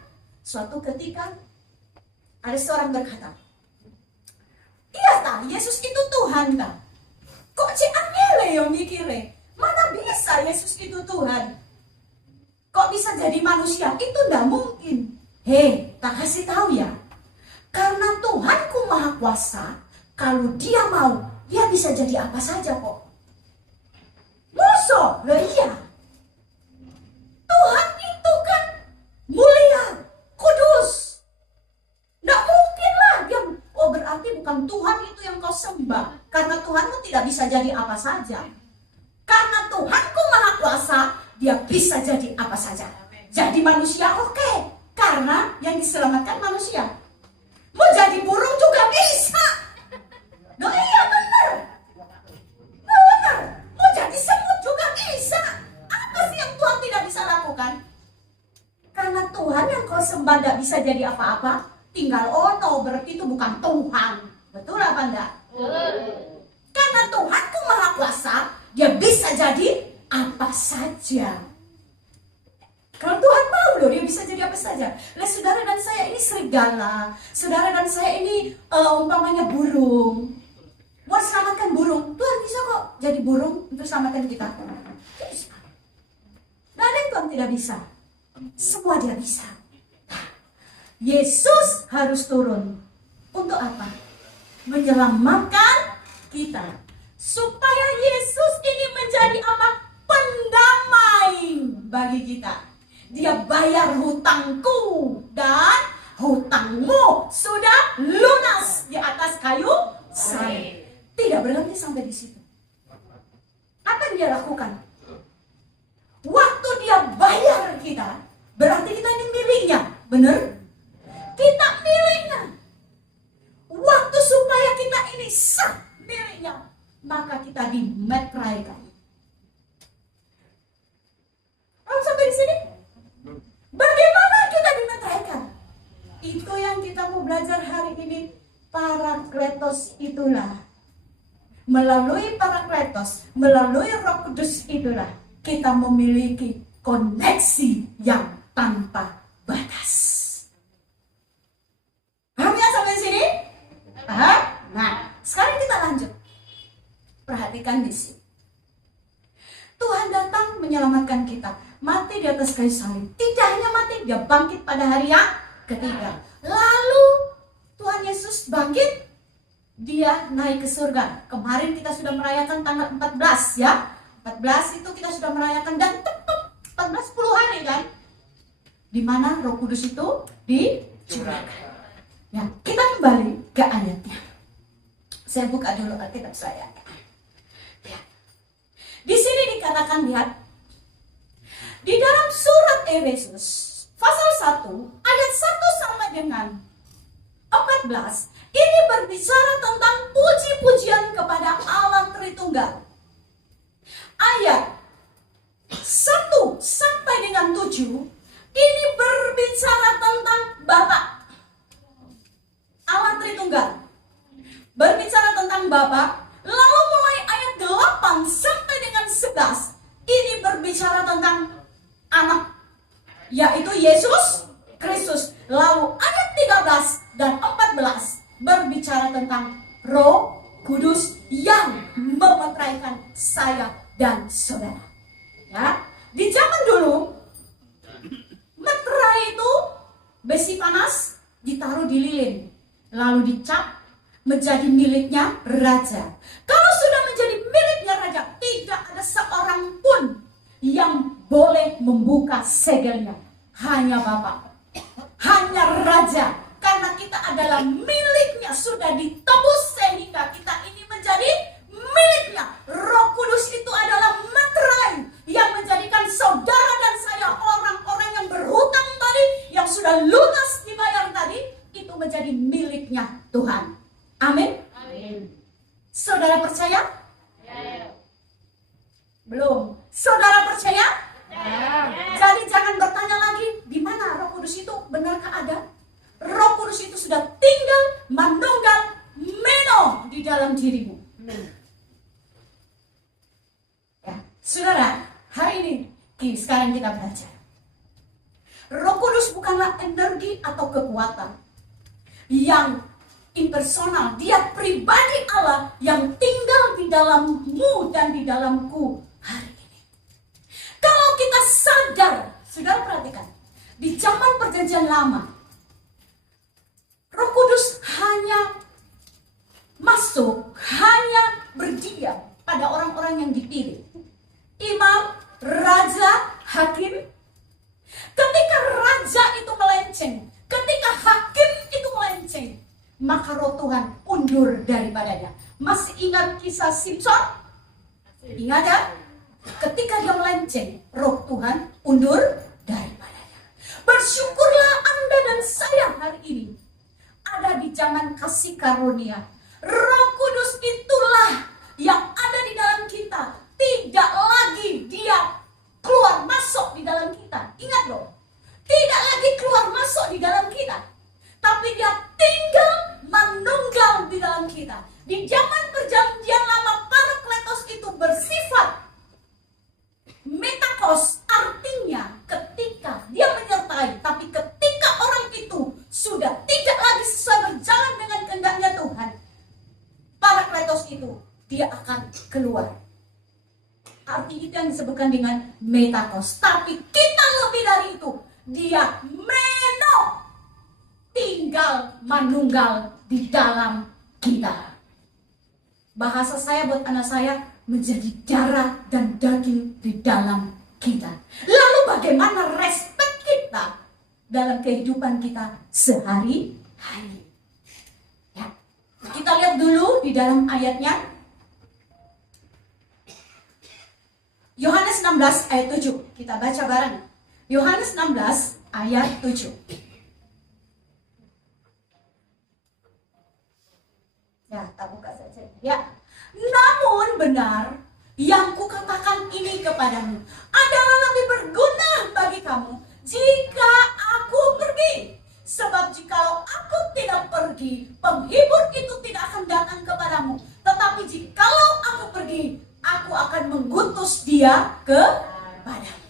Suatu ketika ada seorang berkata, iya tak, Yesus itu Tuhan tak? Kok cik angele yang mikirnya? Mana bisa Yesus itu Tuhan? Kok bisa jadi manusia? Itu tidak mungkin. Tak kasih tahu ya. Karena Tuhanku Maha Kuasa, kalau dia mau, dia bisa jadi apa saja kok. Musuh, iya. Tuhan itu kan mulia, kudus. Nggak mungkin lah dia. Oh berarti bukan Tuhan itu yang kau sembah. Karena Tuhanmu tidak bisa jadi apa saja. Karena Tuhanku Maha Kuasa, dia bisa jadi apa saja. Jadi manusia oke, karena yang diselamatkan manusia. Mau jadi burung juga bisa. Nah iya benar. Nah benar. Mau jadi semut juga bisa. Apa sih yang Tuhan tidak bisa lakukan? Karena Tuhan yang kau sembah gak bisa jadi apa-apa. Tinggal ono, berarti itu bukan Tuhan. Betul apa enggak? Karena Tuhan itu maha kuasa, dia bisa jadi apa saja. Kalau Tuhan mau loh, dia bisa jadi apa saja. Lah saudara dan saya ini serigala, saudara dan saya ini umpamanya burung. Mau selamatkan burung, Tuhan bisa kok jadi burung untuk selamatkan kita. Bisa. Nah, ada yang Tuhan tidak bisa. Semua dia bisa. Nah, Yesus harus turun. Untuk apa? Menyelamatkan kita. Supaya Yesus ini menjadi apa? Pendamai bagi kita. Dia bayar hutangku dan hutangmu sudah lunas di atas kayu salib. Tidak berhenti sampai di situ. Apa yang dia lakukan? Waktu dia bayar kita, berarti kita ini miliknya, benar? Kita miliknya. Waktu supaya kita ini sah miliknya, maka kita dimeteraikan. Kalau sampai di sini, bagaimana kita dimeteraikan? Itu yang kita mau belajar hari ini. Parakletos itulah. Melalui Parakletos, melalui Roh Kudus itulah kita memiliki koneksi yang tanpa batas. Paham ya sampai sini? Paham? Nah, sekarang kita lanjut. Perhatikan di sini. Tuhan datang menyelamatkan kita. Mati di atas kayu salib. Tidak hanya mati, dia bangkit pada hari yang ketiga. Lalu Tuhan Yesus bangkit, dia naik ke surga. Kemarin kita sudah merayakan tanggal 14 ya. 14 itu kita sudah merayakan dan tepat 14 10 hari kan. Di mana Roh Kudus itu dicurahkan. Ya, kita kembali ke ayatnya. Saya buka dulu Alkitab saya. Ya. Di sini dikatakan, lihat, di dalam surat Efesus pasal 1 ayat 1 sampai dengan 14 ini berbicara tentang puji-pujian kepada Allah Tritunggal. Ayat 1 sampai dengan 7 ini berbicara tentang Bapa. Allah Tritunggal berbicara tentang Bapa. Lalu mulai ayat 8 sampai dengan 11 ini berbicara tentang Anak, yaitu Yesus Kristus. Lalu ayat 13 dan 14 berbicara tentang Roh Kudus yang memeteraikan saya dan saudara. Ya, di zaman dulu meterai itu besi panas ditaruh di lilin, lalu dicap menjadi miliknya raja. Kalau sudah menjadi miliknya raja, tidak ada seorang pun yang boleh membuka segelnya. Hanya Bapa, hanya Raja. Karena kita adalah miliknya, sudah ditebus sehingga kita ini menjadi miliknya. Roh Kudus itu adalah meterai yang menjadikan saudara dan saya, orang-orang yang berhutang tadi, yang sudah lunas dibayar tadi, itu menjadi miliknya Tuhan. Amin. Amin. Saudara percaya? Ya. Belum. Saudara percaya? Ya. Jadi jangan bertanya lagi, di mana Roh Kudus itu? Benarkah ada? Roh Kudus itu sudah tinggal menunggal meno di dalam dirimu. Ya, saudara, hari ini sekarang kita belajar. Roh Kudus bukanlah energi atau kekuatan yang impersonal, dia pribadi Allah yang tinggal di dalammu dan di dalamku hari ini. Kalau kita sadar, saudara perhatikan, di zaman perjanjian lama, Roh Kudus hanya masuk, hanya berdiam pada orang-orang yang dipilih. Imam, raja, hakim. Ketika raja itu melenceng, ketika hakim itu melenceng, maka roh Tuhan undur daripadanya. Masih ingat kisah Simpson? Ingat ya? Ketika dia melenceng, roh Tuhan undur daripadanya. Bersyukurlah Anda dan saya hari ini ada di zaman kasih karunia. Roh Kudus itulah yang ada di dalam kita. Tidak lagi dia keluar masuk di dalam kita. Ingat loh, tidak lagi keluar masuk di dalam kita, tapi dia tinggal menunggal di dalam kita. Di zaman perjanjian lama, Parakletos itu bersifat metakos, artinya ketika dia menyertai. Tapi ketika orang itu sudah tidak lagi sesuai berjalan dengan kehendaknya Tuhan, Parakletos itu dia akan keluar. Arti itu yang disebutkan dengan metakos. Tapi kita lebih dari itu, dia meno, tinggal manunggal di dalam kita. Bahasa saya buat anak saya, menjadi darah dan daging di dalam kita. Lalu bagaimana respek kita dalam kehidupan kita sehari-hari? Ya. Kita lihat dulu di dalam ayatnya. Yohanes 16 ayat 7. Kita baca bareng. Yohanes 16 ayat 7. Ya, tak buka saja. Ya. Namun benar yang kukatakan ini kepadamu adalah lebih berguna bagi kamu jika aku pergi. Sebab jikalau aku tidak pergi, penghibur itu tidak akan datang kepadamu. Tetapi jikalau aku pergi, aku akan mengutus dia kepadamu.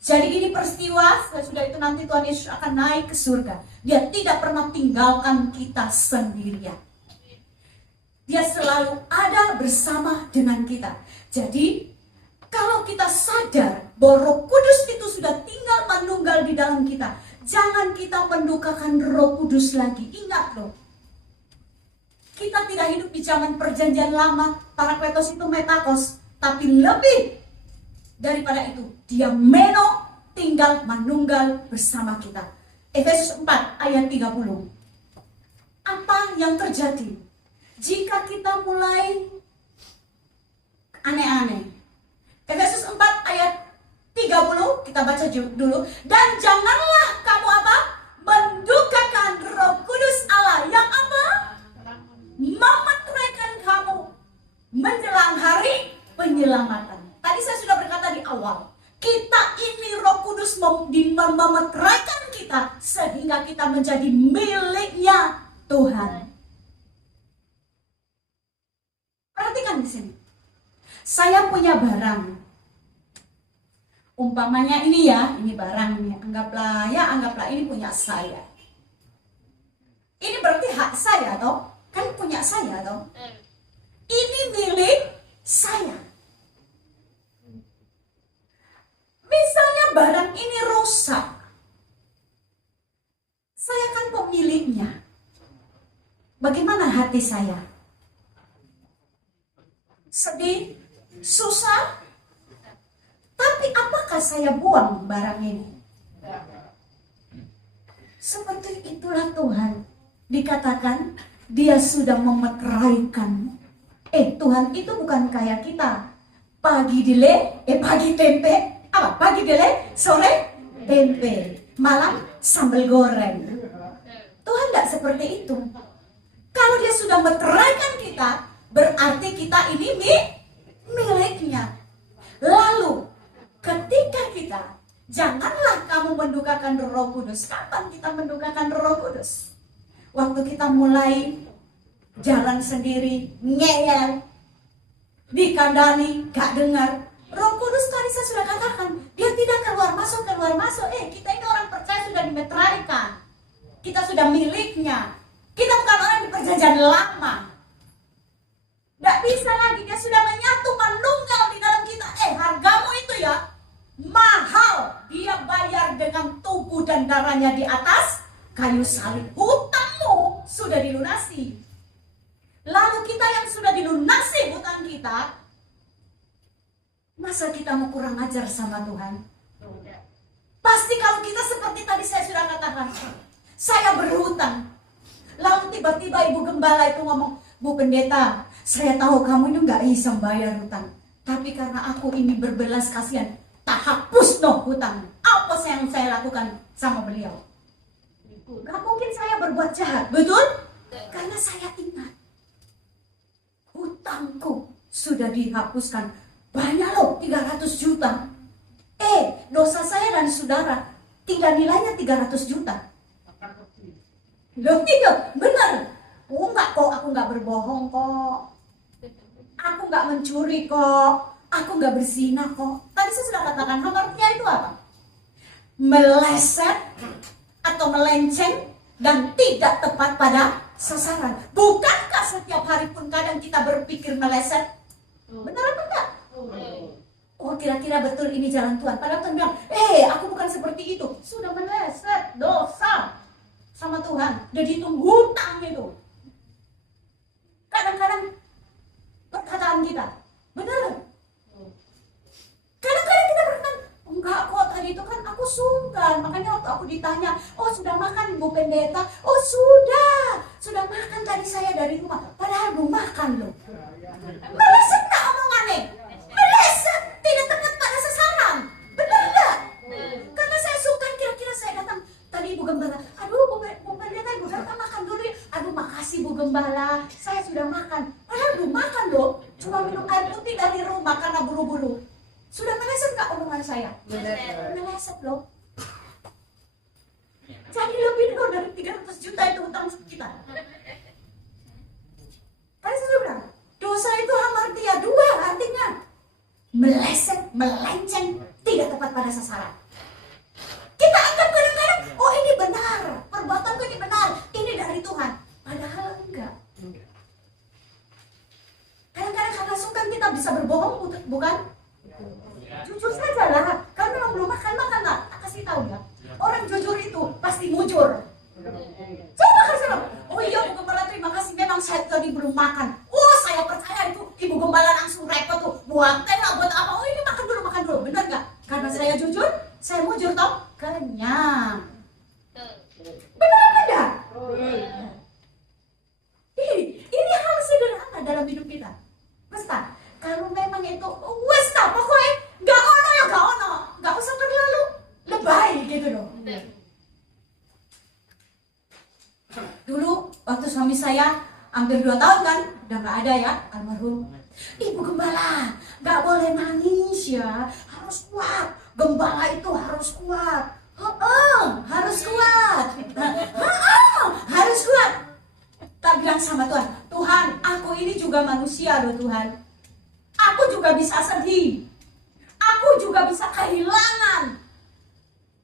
Jadi ini peristiwa, sesudah itu nanti Tuhan Yesus akan naik ke surga. Dia tidak pernah tinggalkan kita sendirian. Dia selalu ada bersama dengan kita. Jadi kalau kita sadar bahwa Roh Kudus itu sudah tinggal manunggal di dalam kita, jangan kita mendukakan Roh Kudus lagi. Ingat loh, kita tidak hidup di zaman perjanjian lama. Parakletos itu metakos, tapi lebih daripada itu, dia meno, tinggal manunggal bersama kita. Efesus 4 ayat 30. Apa yang terjadi jika kita mulai aneh-aneh? Efesus 4 ayat 30, kita baca dulu. Dan janganlah kamu apa? Mendukakan Roh Kudus Allah yang apa? Memeteraikan kamu menjelang hari penyelamatan. Tadi saya sudah berkata di awal, kita ini Roh Kudus memeteraikan kita sehingga kita menjadi miliknya Tuhan. Perhatikan di sini. Saya punya barang. Umpamanya ini ya, ini barang ini. Anggaplah ini punya saya. Ini berarti hak saya toh? Kan punya saya toh? Ini milik saya. Misalnya barang ini rusak. Saya kan pemiliknya. Bagaimana hati saya? Sedih, susah. Tapi apakah saya buang barang ini? Seperti itulah Tuhan. Dikatakan dia sudah memeteraikan. Tuhan itu bukan kayak kita. Pagi tempe. Apa? Pagi dile, sore tempe. Malam sambal goreng. Tuhan tidak seperti itu. Kalau dia sudah meteraikan kita, berarti kita ini miliknya. Lalu ketika kita, janganlah kamu mendukakan Roh Kudus. Kapan kita mendukakan Roh Kudus? Waktu kita mulai jalan sendiri, ngeyel, dikandani, gak dengar. Roh Kudus tadi saya sudah katakan, dia tidak keluar masuk. Kita ini orang percaya sudah dimeteraikan. Kita sudah miliknya. Kita bukan orang di perjanjian lama. Tidak bisa lagi, dia sudah menyatu manunggal di dalam kita. Hargamu itu ya mahal. Dia bayar dengan tubuh dan darahnya di atas kayu salib. Hutangmu sudah dilunasi. Lalu kita yang sudah dilunasi hutang kita, masa kita mau kurang ajar sama Tuhan? Pasti kalau kita seperti tadi saya sudah katakan, saya berhutang. Lalu tiba-tiba ibu gembala itu ngomong, Bu pendeta, saya tahu kamu itu gak bisa bayar hutang. Tapi karena aku ini berbelas kasihan, tak hapus no hutang. Apa yang saya lakukan sama beliau? Gak mungkin saya berbuat jahat, betul? Karena saya ingat hutangku sudah dihapuskan. Banyak loh, 300 juta. Dosa saya dan saudara tinggal nilainya 300 juta. Loh tidak, benar. Oh enggak kok, aku enggak berbohong kok. Aku enggak mencuri kok. Aku enggak berzina kok. Tadi saya sudah katakan, hamarnya itu apa? Meleset atau melenceng dan tidak tepat pada sasaran. Bukankah setiap hari pun kadang kita berpikir meleset? Benar apa enggak? Oh kira-kira betul ini jalan Tuhan. Padahal Tuhan bilang, aku bukan seperti itu. Sudah meleset, dosa sama Tuhan. Udah dihitung hutang itu. Kadang-kadang perkataan kita, benar? Kadang-kadang kita berkata, enggak kok tadi itu kan aku sungkan. Makanya waktu aku ditanya, oh sudah makan Bu Pendeta? Oh sudah makan tadi saya dari rumah. Padahal belum makan loh. Meleset tak omongannya? Meleset, tidak tepat pada sasaran. Benar enggak? Karena saya sungkan, kira-kira saya datang tadi Ibu Gembala, aduh Bu Pendeta, Ibu datang makan dulu ya. Aduh makasih Bu Gembala, saya sudah makan. Padahal belum makan loh, cuma minum air putih dari rumah karena buru-buru. Sudah meleset gak omongan saya? Meleset loh. Jadi lebih loh dari 300 juta itu hutang kita. Tadi saya bilang, dosa itu hamartia 2 artinya. Meleset, melenceng, tidak tepat pada sasaran. Kita anggap kadang-kadang, oh ini benar, perbuatanku ini benar, ini dari Tuhan. Padahal enggak. Kadang-kadang karena sungkan kita bisa berbohong, bukan? Jujur saja lah, kalau memang belum makan lah, tak kasih tahu ya. Orang jujur itu pasti mujur. Coba kasih tahu, oh iya Bu Gembala terima kasih, memang saya tadi belum makan. Oh saya percaya itu Ibu Gembala langsung repot tuh, buat teh lah, buat apa, oh ini makan dulu, benar gak? Karena saya jujur, saya mujur toh, kenyang. Benar apa enggak? Ini hal sederhana dalam hidup kita. Westa, kalau memang itu, westa pokoknya gak ono, gak usah terlalu lebay gitu loh. Dulu waktu suami saya hampir 2 tahun kan, udah gak ada ya, almarhum. Ibu Gembala, gak boleh nangis ya, harus kuat. Gembala itu harus kuat. Harus kuat. Harus kuat. Tak bilang sama Tuhan, Tuhan, aku ini juga manusia loh Tuhan. Aku juga bisa sedih. Aku juga bisa kehilangan.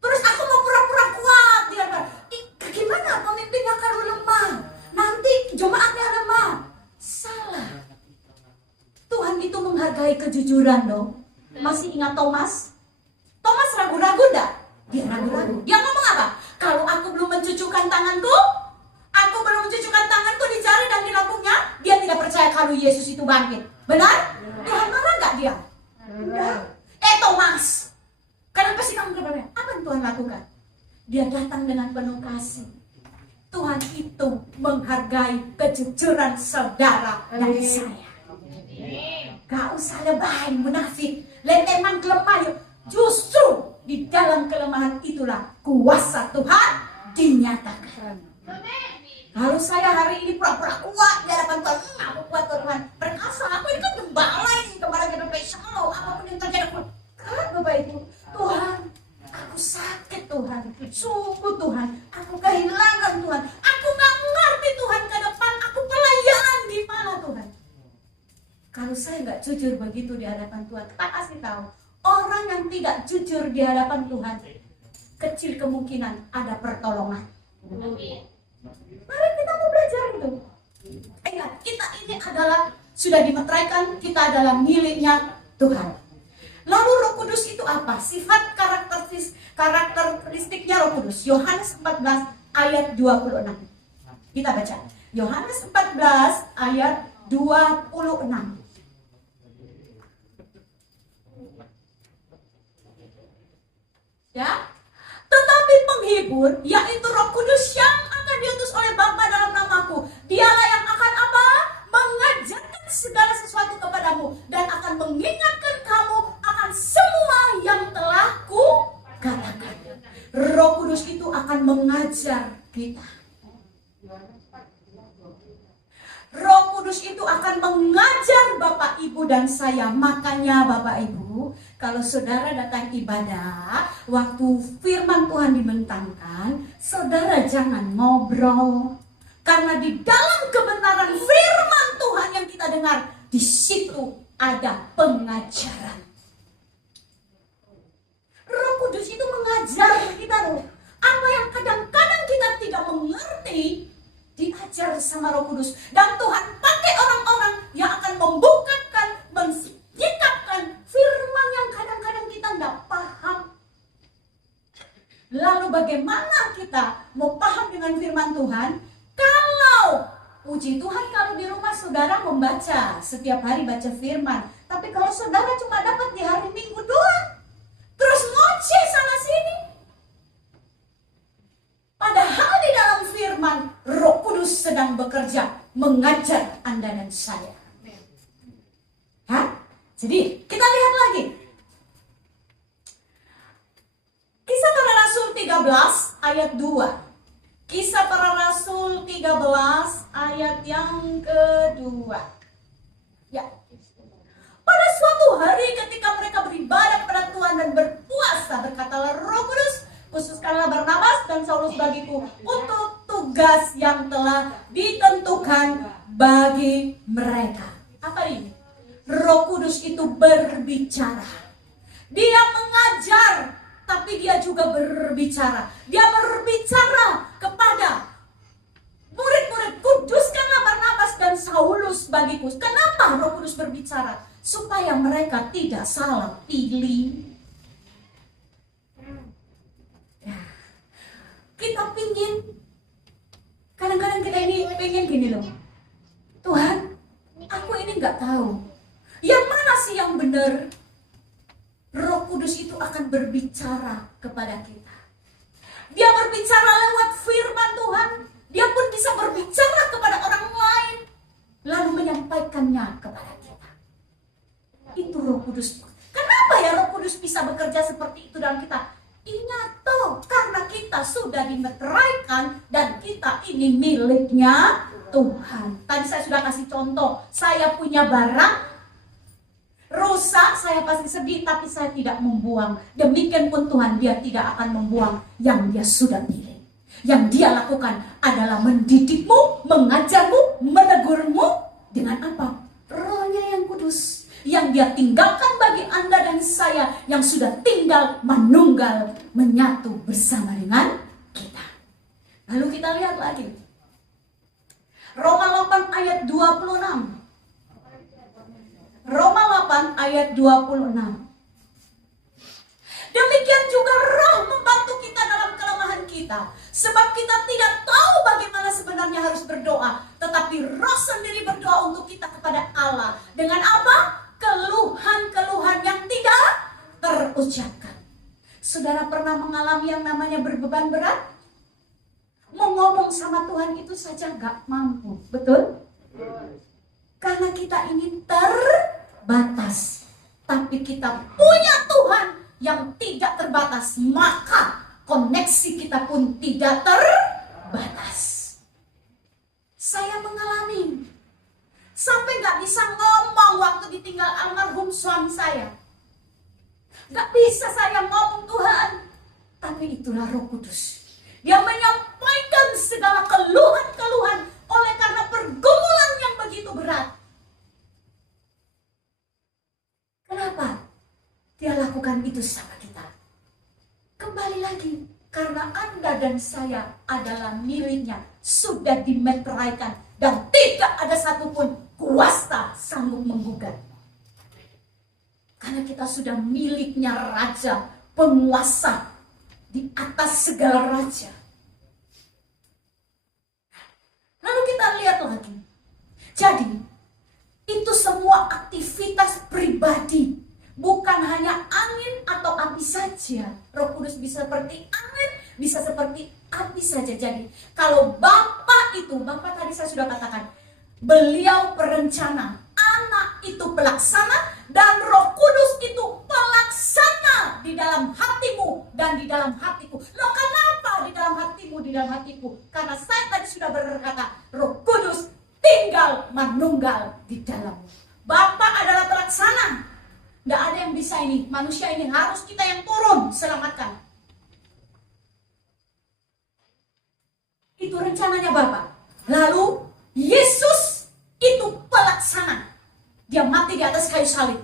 Terus aku mau pura-pura kuat. Dia bilang, gimana pemimpinnya kalau lemah? Nanti jemaatnya lemah. Salah. Tuhan itu menghargai kejujuran dong. Masih ingat Thomas? Thomas ragu-ragu enggak? Dia ragu-ragu. Dia ngomong apa? Kalau aku belum mencucukkan tanganku, aku belum mencucukkan tanganku di jari dan di lambungnya, dia tidak percaya kalau Yesus itu bangkit. Benar? Tuhan marah enggak dia? Enggak. Thomas, kenapa sih kamu berpikir? Apa yang Tuhan lakukan? Dia datang dengan penuh kasih. Tuhan itu menghargai kejujuran saudara dan saya. Gak usah lebay, munafik. Memang kelemah yuk. Justru di dalam kelemahan itulah kuasa Tuhan dinyatakan. Harus saya hari ini pura-pura kuat di hadapan Tuhan. Aku kuat Tuhan. Perkasa aku ini kan gembala ini, gembala GPP Shalom. Apapun yang terjadi aku kan Bapak Ibu. Tuhan, aku sakit Tuhan. Sungguh Tuhan, aku kehilangan Tuhan. Aku gak ngerti Tuhan ke depan. Aku pelayanan gimana Tuhan. Kalau saya nggak jujur begitu di hadapan Tuhan, tak kasih tahu. Orang yang tidak jujur di hadapan Tuhan, kecil kemungkinan ada pertolongan. Mari kita mau belajar itu. Ingat, kita ini adalah sudah dimeteraikan, kita adalah miliknya Tuhan. Lalu Roh Kudus itu apa? Sifat karakteristiknya Roh Kudus. Yohanes 14 ayat 26. Kita baca. Yohanes 14 ayat 26. Ya, tetapi penghibur, yaitu Roh Kudus yang akan diutus oleh Bapa dalam namaku, dialah yang akan apa? Mengajarkan segala sesuatu kepadamu dan akan mengingatkan kamu akan semua yang telah kukatakan. Roh Kudus itu akan mengajar kita. Roh Kudus itu akan mengajar Bapak Ibu dan saya. Makanya Bapak Ibu, kalau saudara datang ibadah, waktu firman Tuhan dibentangkan, saudara jangan ngobrol. Karena di dalam kebenaran firman Tuhan yang kita dengar, di situ ada pengajaran. Roh Kudus itu mengajar kita loh. Apa yang kadang-kadang kita tidak mengerti, diajar sama Roh Kudus. Dan Tuhan pakai orang-orang yang akan membukakan, mensikapkan firman yang kadang-kadang kita tidak paham. Lalu bagaimana kita mau paham dengan firman Tuhan? Kalau puji Tuhan, kalau di rumah saudara membaca setiap hari, baca firman. Tapi kalau saudara cuma dapat di hari Minggu doang, terus ngoceh sana sini. Padahal di dalam firman, Roh Kudus sedang bekerja mengajar Anda dan saya. Hah? Jadi kita lihat lagi. Kisah Para Rasul 13 ayat 2. Kisah Para Rasul 13 ayat yang kedua. Ya. Pada suatu hari ketika mereka beribadah kepada Tuhan dan berpuasa, berkatalah Roh Kudus, khususkanlah Barnabas dan Saulus bagiku untuk tugas yang telah ditentukan bagi mereka. Apa ini? Roh Kudus itu berbicara. Dia mengajar, tapi dia juga berbicara. Dia berbicara kepada murid-murid, kuduskanlah Barnabas dan Saulus bagiku. Kenapa Roh Kudus berbicara? Supaya mereka tidak salah pilih. Ya. Kita pingin, kadang-kadang kita ini pengen gini loh. Tuhan, aku ini nggak tahu. Yang mana sih yang benar? Roh Kudus itu akan berbicara kepada kita. Dia berbicara lewat firman Tuhan. Dia pun bisa berbicara kepada orang lain, lalu menyampaikannya kepada kita. Itu Roh Kudus. Kenapa ya Roh Kudus bisa bekerja seperti itu dalam kita? Ingat toh, karena kita sudah dimeteraikan dan kita ini miliknya Tuhan. Tadi saya sudah kasih contoh. Saya punya barang rusak, saya pasti sedih, tapi saya tidak membuang. Demikian pun Tuhan, dia tidak akan membuang yang dia sudah pilih. Yang dia lakukan adalah mendidikmu, mengajarmu, menegurmu dengan apa? Rohnya yang kudus, yang dia tinggalkan bagi Anda dan saya yang sudah tinggal menunggal, menyatu bersama dengan kita. Lalu kita lihat lagi Roma 8 ayat 26. Roma 8 ayat 26. Demikian juga Roh membantu kita dalam kelemahan kita, sebab kita tidak tahu bagaimana sebenarnya harus berdoa, tetapi Roh sendiri berdoa untuk kita kepada Allah dengan apa? Keluhan-keluhan yang tidak terucapkan. Saudara pernah mengalami yang namanya berbeban berat? Mau ngomong sama Tuhan itu saja gak mampu, betul? Karena kita ini terbatas. Tapi kita punya Tuhan yang tidak terbatas, maka koneksi kita pun tidak terbatas. Saya mengalami sampai gak bisa ngomong waktu ditinggal almarhum suami saya. Gak bisa saya ngomong Tuhan. Tapi itulah Roh Kudus. Dia menyampaikan segala keluhan-keluhan oleh karena pergumulan yang begitu berat. Kenapa dia lakukan itu sama kita? Kembali lagi, karena Anda dan saya adalah miliknya, sudah dimeteraikan, dan tidak ada satupun kuasa sanggup menggugat. Karena kita sudah miliknya Raja, penguasa di atas segala raja. Lalu kita lihat lagi. Jadi, itu semua aktivitas pribadi. Bukan hanya angin atau api saja. Roh Kudus bisa seperti angin, bisa seperti api saja. Jadi, kalau Bapa itu, Bapa tadi saya sudah katakan, beliau perencana, anak Anak itu pelaksana dan Roh Kudus itu pelaksana di dalam hatimu dan di dalam hatiku. Loh, kenapa di dalam hatimu, di dalam hatiku? Karena saya tadi sudah berkata, Roh Kudus tinggal menunggal di dalammu. Bapa adalah pelaksana. Tidak ada yang bisa ini. Manusia ini harus kita yang turun selamatkan. Itu rencananya Bapa. Lalu Yesus itu pelaksana. Dia mati di atas kayu salib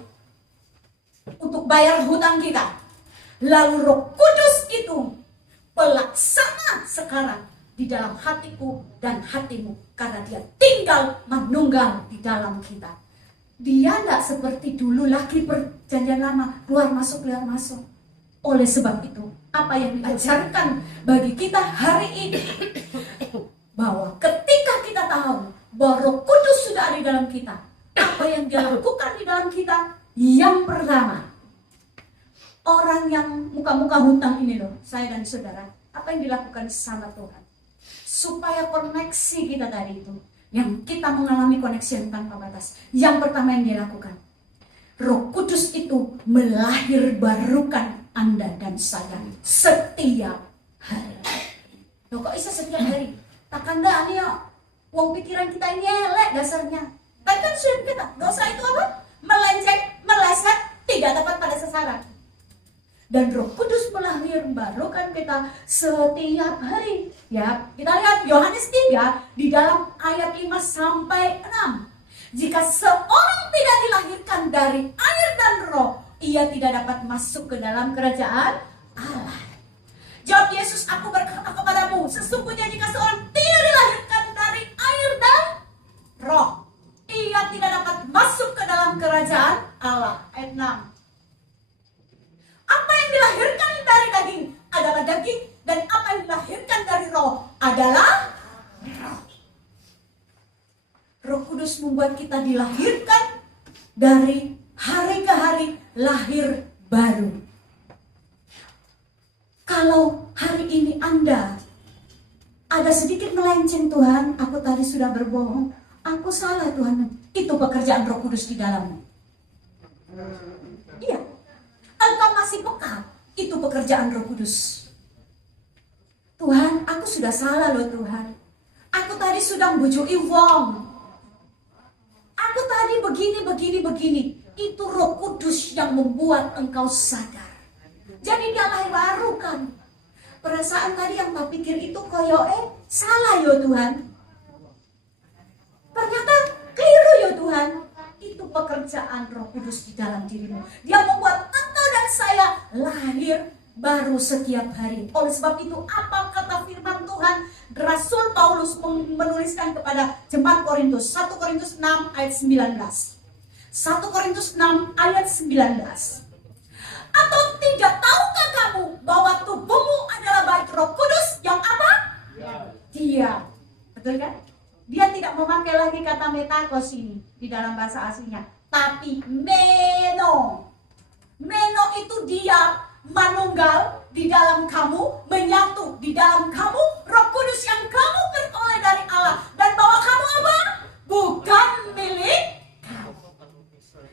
untuk bayar hutang kita. Lalu Roh Kudus itu pelaksana sekarang di dalam hatiku dan hatimu, karena dia tinggal menunggal di dalam kita. Dia tidak seperti dulu lagi perjanjian lama, keluar masuk. Oleh sebab itu, apa yang diajarkan bagi kita hari ini, bahwa ketika kita tahu bahwa Roh Kudus sudah ada di dalam kita, apa yang dia lakukan di dalam kita? Yang pertama, orang yang muka-muka hutang ini loh, saya dan saudara, apa yang dilakukan sama Tuhan? Supaya koneksi kita tadi itu, yang kita mengalami koneksi yang tanpa batas. Yang pertama yang dia lakukan, Roh Kudus itu melahirbarukan Anda dan saya setiap hari. Loh, kok bisa setiap hari? Takkan dah nih ya, uang pikiran kita ini elek dasarnya. Tadi kan sudah kita, dosa itu apa? Meleset, tidak tepat pada sasaran. Dan Roh Kudus melahirbarukan kita setiap hari. Ya, kita lihat Yohanes 3 di dalam ayat 5 sampai 6. Jika seorang tidak dilahirkan dari air dan roh, ia tidak dapat masuk ke dalam kerajaan Allah. Jawab Yesus, aku berkata kepadamu, sesungguhnya jika seorang tidak dilahirkan dari air dan roh, ia tidak dapat masuk ke dalam kerajaan Allah. Ayat 6. Apa yang dilahirkan dari daging adalah daging, dan apa yang dilahirkan dari roh adalah roh. Roh Kudus membuat kita dilahirkan dari hari ke hari, lahir baru. Kalau hari ini Anda ada sedikit melenceng, Tuhan, aku tadi sudah berbohong, aku salah Tuhan, itu pekerjaan Roh Kudus di dalammu. Iya, engkau masih peka, itu pekerjaan Roh Kudus. Tuhan, aku sudah salah loh Tuhan, aku tadi sudah membujuki wong, aku tadi begini. Itu Roh Kudus yang membuat engkau sadar. Jadi dia lahirbarukan. Perasaan tadi yang tak pikir itu koyo salah ya Tuhan. Ternyata keliru ya Tuhan. Itu pekerjaan Roh Kudus di dalam dirimu. Dia membuat engkau dan saya lahir baru setiap hari. Oleh sebab itu, apa kata firman Tuhan? Rasul Paulus menuliskan kepada jemaat Korintus, 1 Korintus 6 ayat 19. 1 Korintus 6 ayat 19. Atau tidak tahukah kamu bahwa tubuhmu adalah bait Roh Kudus yang apa? Dia. Betul kan? Dia tidak memakai lagi kata metakos ini di dalam bahasa aslinya, tapi meno. Meno itu dia manunggal di dalam kamu, menyatu di dalam kamu, Roh Kudus yang kamu peroleh dari Allah, dan bahwa kamu apa? Bukan milik kamu.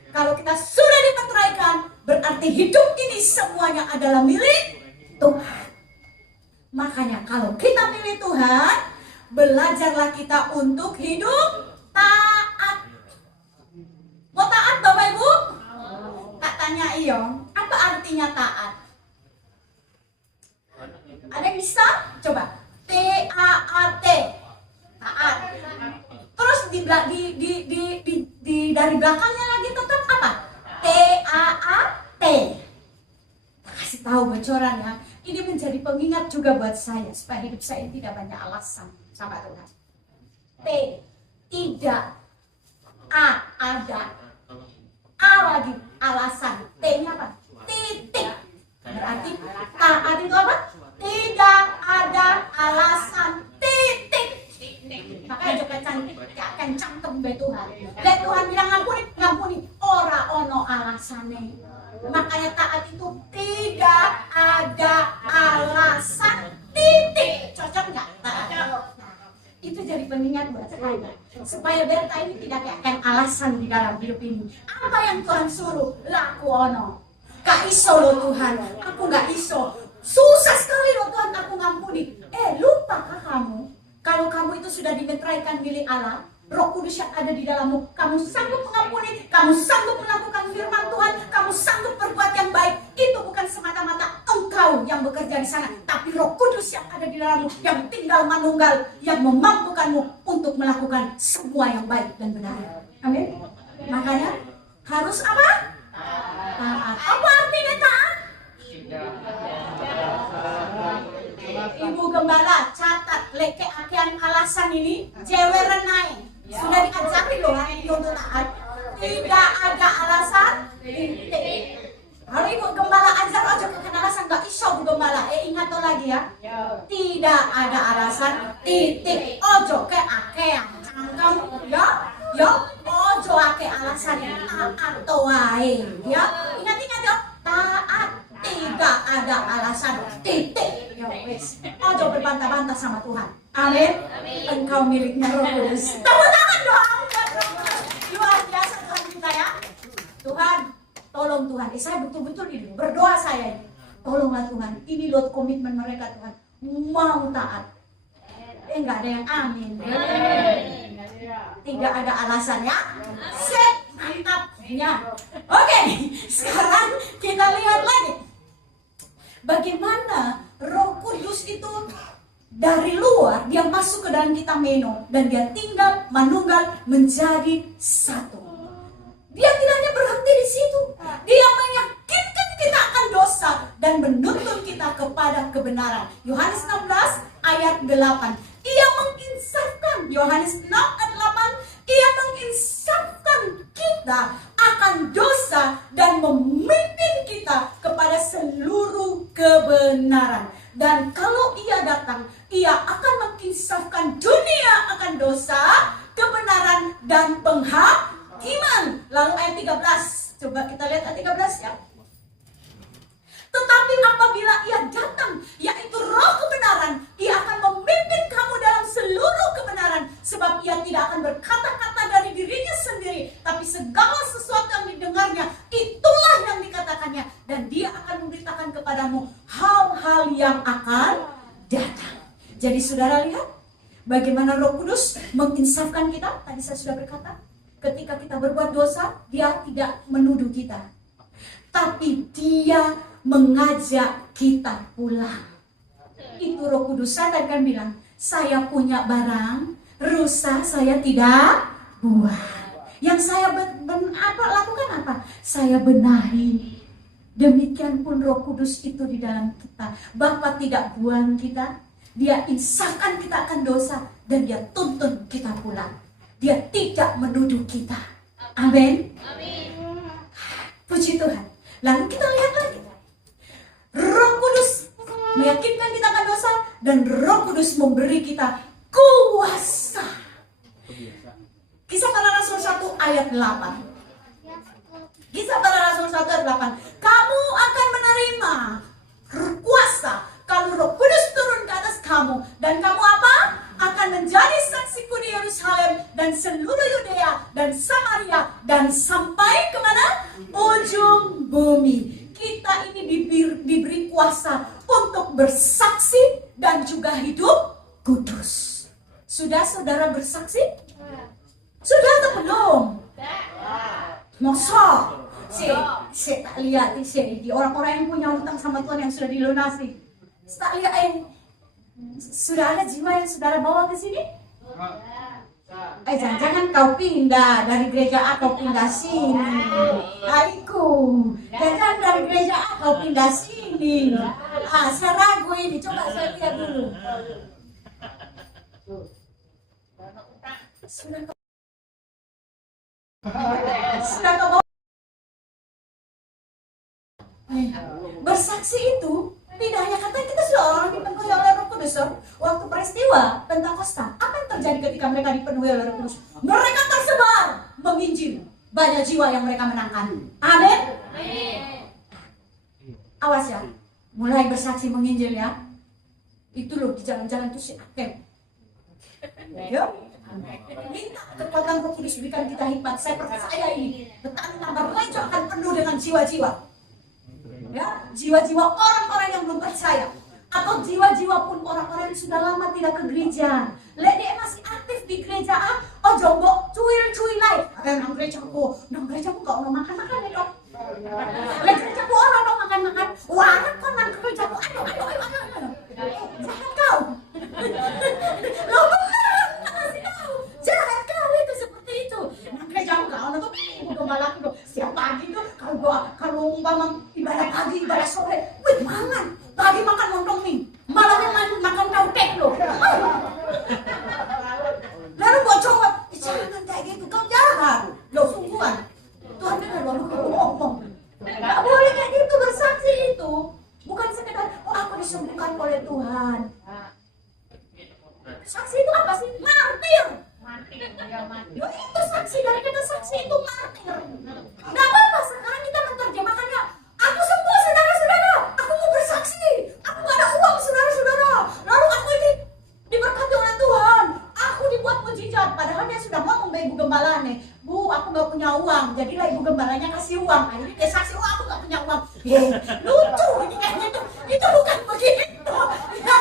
Kalau kita sudah dimeteraikan, berarti hidup ini semuanya adalah milik Tuhan. Makanya kalau kita milik Tuhan, belajarlah kita untuk hidup taat. Mau taat Bapak Ibu? Tak tanya iyo, apa artinya taat? Ada yang bisa? Coba. T-A-A-T. Taat. Terus di dari belakangnya lagi tetap apa? T-A-A-T. Tak kasih tahu bocoran ya. Ini menjadi pengingat juga buat saya supaya hidup saya tidak banyak alasan sama Tuhan. T, tidak. A, ada. A lagi, alasan. T-nya apa? Titik. Berarti taat itu apa? Tidak ada alasan. Titik. Makanya juga cantik, kencang tembe Tuhan. Dan Tuhan bilang ngampuni. Ora ono alasane. Makanya taat itu tidak ada alasan. Titik. Cocok nggak? Itu jadi pengingat buat saya. Supaya Berta ini tidak akan alasan di dalam hidup ini. Apa yang Tuhan suruh, laku ono. Gak iso loh Tuhan, aku gak iso. Susah sekali loh Tuhan, aku ngampuni. Lupakah kamu, kalau kamu itu sudah dimeteraikan milik Allah, Roh Kudus yang ada di dalammu, kamu sanggup mengampuni, kamu sanggup melakukan firman Tuhan, kamu sanggup berbuat yang baik. Itu bukan semata-mata engkau yang bekerja di sana, tapi Roh Kudus yang ada di dalammu, yang tinggal manunggal, yang memampukanmu untuk melakukan semua yang baik dan benar. Amin. Makanya harus apa? Taat. Apa artinya taat? Ibu Gembala, catat leke akean alasan ini jeweran naik. Sudah diajari loh hari ini untuk taat. Tidak ada alasan. Kalau Ibu Gembala ajar aja ke alasan gak iso Bu Gembala. Ingat tuh lagi ya. Tidak ada alasan. Titik. Ojo ke akean cangkem ya. Ya, ojo ake alasan taat toae ya. Ingat-ingat ya. Taat. Tidak ada alasan. Titik. Ya wes. Ojo berbantah-bantah sama Tuhan. Amin. Engkau miliknya Roh Kudus. Tepuk tangan doa buat Roh Kudus. Luar biasa Tuhan kita ya. Tuhan, tolong Tuhan. Saya betul-betul ini berdoa saya ini. Tolonglah Tuhan. Ini loh komitmen mereka Tuhan. Mau taat. Enggak ada yang amin. Tidak ada alasan ya. Set. Mantap. Ya. Oke. Sekarang kita lihat lagi. Bagaimana Roh Kudus itu dari luar dia masuk ke dalam kita meno dan dia tinggal manunggal menjadi satu. Dia tidak hanya berhenti di situ. Dia meyakinkan kita akan dosa dan menuntun kita kepada kebenaran. Yohanes 16 ayat 8. Ia menginsafkan Yohanes 6 ayat 8. Ia menginsafkan kita akan dosa dan memimpin kita kepada seluruh kebenaran. Dan kalau ia datang, ia akan menginsafkan dunia akan dosa, kebenaran, dan penghakiman. Lalu ayat 13, coba kita lihat ayat 13 ya. Tetapi apabila ia datang, yaitu Roh kebenaran, ia akan memimpin kamu dalam seluruh kebenaran. Sebab ia tidak akan berkata-kata dari dirinya sendiri, tapi segala sesuatu yang didengarnya, itulah yang dikatakannya. Dan dia akan memberitakan kepadamu hal-hal yang akan datang. Jadi saudara lihat, bagaimana Roh Kudus menginsafkan kita. Tadi saya sudah berkata, ketika kita berbuat dosa, dia tidak menuduh kita, tapi dia mengajak kita pulang. Itu Roh Kudus. Saya tadi kan bilang, saya punya barang rusak, saya tidak buang. Yang saya lakukan apa? Saya benahi. Demikian pun Roh Kudus itu di dalam kita. Bapa tidak buang kita, dia insafkan kita akan dosa dan dia tuntun kita pulang. Dia tidak menuduh kita. Amin. Puji Tuhan. Lalu kita lihat lagi. Roh Kudus meyakinkan kita akan dosa dan Roh Kudus memberi kita kuasa. Kisah Para Rasul 1 ayat 8. Kisah Para Rasul 1 ayat 8. Kamu akan menerima kuasa kalau Roh Kudus turun ke atas kamu, dan kamu apa? Akan menjadi saksiku di Yerusalem dan seluruh Yudea dan Samaria dan sampai kemana? Ujung bumi. Kita ini diberi kuasa untuk bersaksi dan juga hidup kudus. Sudah saudara bersaksi? Sudah atau belum? Masa? Saya tak lihat di orang-orang yang punya utang sama Tuhan yang sudah dilunasi. Tak lihat sudah ada jiwa yang saudara bawa ke sini? Jangan kau pindah dari gereja A kau pindah sini. Jangan dari gereja A kau pindah sini. Saya ragu ini, coba saya lihat dulu. Sudah kau bawa. Bersaksi itu tidak hanya kata kita sudah orang dipenuhi oleh Roh Kudus. Waktu peristiwa Pentakosta, apa yang terjadi ketika mereka dipenuhi oleh Roh Kudus? Mereka tersebar menginjil, banyak jiwa yang mereka menangkan. Amin. Awas ya, mulai bersaksi menginjil ya. Itu loh di jalan-jalan itu si Aken. Yuk. Minta kekuatan Roh Kudus berikan kita hikmat. Saya percaya ini betani tambah rejo akan penuh dengan jiwa-jiwa. Ya, jiwa-jiwa orang-orang yang belum percaya atau jiwa-jiwa pun orang-orang yang sudah lama tidak ke gereja. Lek dia masih aktif di gereja oh jombo cuil-cuil lain. Nang gerejaku kau mau makan-makan ya dong. Lek gerejaku orang dong makan-makan. Warat kau nang gerejaku aduh. Jahat kau. Lo jahat kau itu seperti itu. Nang gerejaku kau nang gembala tuh setiap pagi tuh kalau umpama ibadah pagi ibadah sore, wih mangan. Pagi makan lontong mie, malamnya makan tautek loh. Lalu buat coba, jangan kayak gitu, kau jahat. Loh sungguhan, Tuhan dengar baru kau ngomong. Gak boleh kayak gitu, bersaksi itu. Bukan sekedar, oh aku disembuhkan oleh Tuhan. Saksi itu apa sih? Martir. Loh itu saksi, dari kata saksi itu martir. Gak apa-apa, sekarang kita menerjemahkannya. Aku sembuh saudara-saudara, aku mau bersaksi, aku gak ada uang saudara-saudara. Lalu aku ini diberkati oleh Tuhan, aku dibuat mujizat. Padahal dia sudah ngomong ke ibu gembala nih, Bu aku gak punya uang, jadilah ibu gembalanya kasih uang. Akhirnya dia saksi, oh aku gak punya uang. Lucu ini kayaknya itu bukan begitu ya.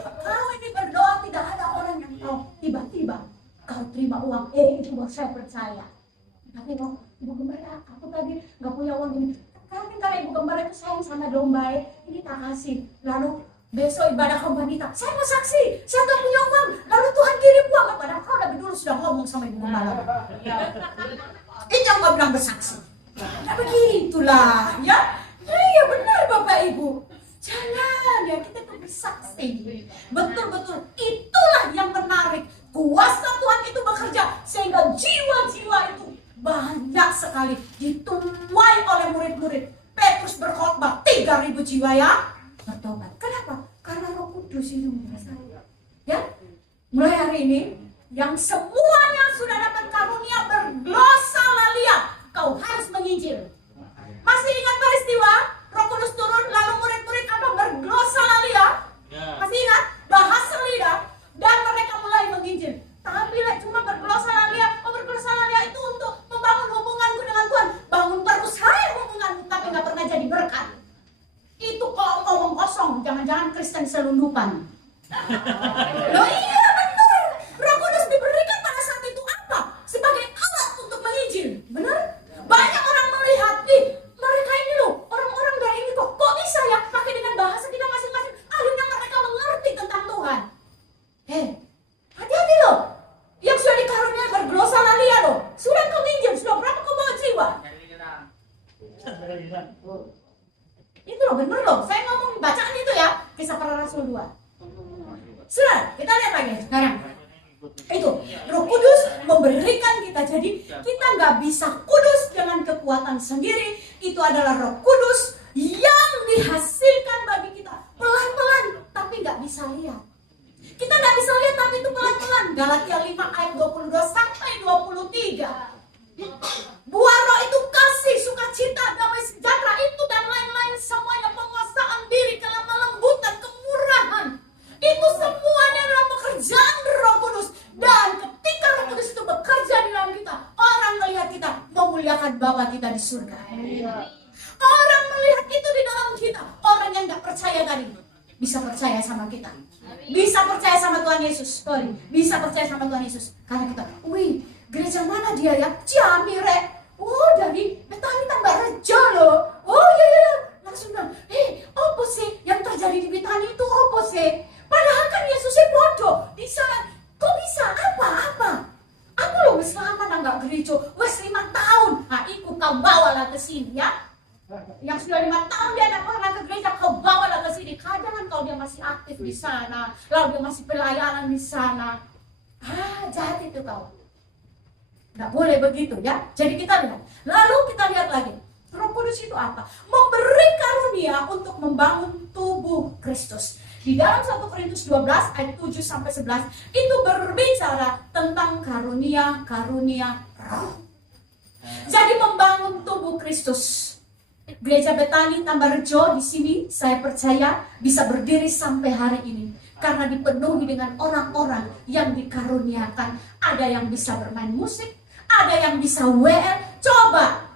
Kau ini berdoa tidak ada orang yang tahu, tiba-tiba kau terima uang, itu buat saya percaya. Tapi kok ibu gembala, aku tadi gak punya uang ini. Kalau ibu gembala itu sayang sama domba, ini tak kasih. Lalu besok ibadah kaum wanita, saya mau saksi, saya gak punya uang. Lalu Tuhan kirim uang, padahal kau lebih dulu sudah ngomong sama ibu gembala. Itu yang kau bilang bersaksi. Nah begitulah, ya. Ya benar Bapak Ibu. Jangan ya, kita tuh bersaksi. Betul-betul, itulah yang menarik. Kuasa Tuhan itu bekerja sehingga jiwa-jiwa itu banyak sekali dituai oleh murid-murid. Petrus berkhotbah 3.000 jiwa ya bertobat. Kenapa? Karena Roh Kudus itu menguasai. Ya, mulai hari ini yang semuanya sudah dapat karunia berglosalalia, kau harus menginjil. Masih ingat peristiwa Roh Kudus turun lalu murid-murid apa berglosalalia? Masih ingat? Bahasa lidah dan mereka mulai menginjil. Tapi cuma berglosalalia itu untuk membangun hubunganku dengan Tuhan. Bangun terus saya hubunganku, tapi gak pernah jadi berkat. Itu kalau ngomong kosong, jangan-jangan Kristen selundupan. Loh iya benar. Roh Kudus diberikan pada saat itu apa? Sebagai alat untuk menginjil. Benar? Banyak orang melihat, mereka ini loh, orang-orang dari ini kok bisa ya pakai dengan bahasa kita masing-masing. Akhirnya mereka mengerti tentang Tuhan. Hati-hati loh. Yang sudah dikaruniai berglosalalia loh. Sudah kau minjem, sudah berapa kau bawa jiwa? Itu loh, bener loh. Saya ngomong bacaan itu ya. Kisah Para Rasul 2. Sudah, kita lihat lagi sekarang. Itu, Roh Kudus memberikan kita. Jadi kita nggak bisa kudus dengan kekuatan sendiri. Itu adalah Roh Kudus yang dihasilkan bagi kita pelan-pelan, tapi nggak bisa lihat. Kita nggak bisa lihat tapi itu pelan-pelan. Galatia 5 ayat 22 sampai 23. Buah roh itu kasih, sukacita, damai sejahtera itu dan lain-lain semuanya, penguasaan diri, kelemah lembutan, kemurahan. Itu semuanya adalah pekerjaan Roh Kudus. Dan ketika Roh Kudus itu bekerja di dalam kita, orang melihat kita memuliakan Bapa kita di surga. Orang melihat itu di dalam kita. Orang yang nggak percaya tadi bisa percaya sama kita. Bisa percaya sama Tuhan Yesus. Bisa percaya sama Tuhan Yesus. Karena kita, wih, gereja mana dia ya? Ciamire. Oh, dari Betani tambah rejo loh. Oh iya. Langsung bilang, apa sih yang terjadi di Betani itu apa sih? Padahal kan Yesusnya bodoh. Di sana, kok bisa? Apa? Aku loh wis lama nggak gereja. Wis 5 tahun. Nah, ikut kau bawalah ke sini ya. Yang sudah 5 tahun dia tidak pernah ke gereja, kau bawalah ke sini. Kadang kalau dia masih aktif di sana, lalu dia masih pelayanan di sana. Jahat itu kau. Nggak boleh begitu ya. Jadi kita lihat. Lalu kita lihat lagi. Roh Kudus itu apa? Memberi karunia untuk membangun tubuh Kristus. Di dalam 1 Korintus 12 ayat 7 sampai 11 itu berbicara tentang karunia roh. Jadi membangun tubuh Kristus. Gereja Betani Tambarrejo di sini saya percaya bisa berdiri sampai hari ini karena dipenuhi dengan orang-orang yang dikaruniakan. Ada yang bisa bermain musik, ada yang bisa WL. Coba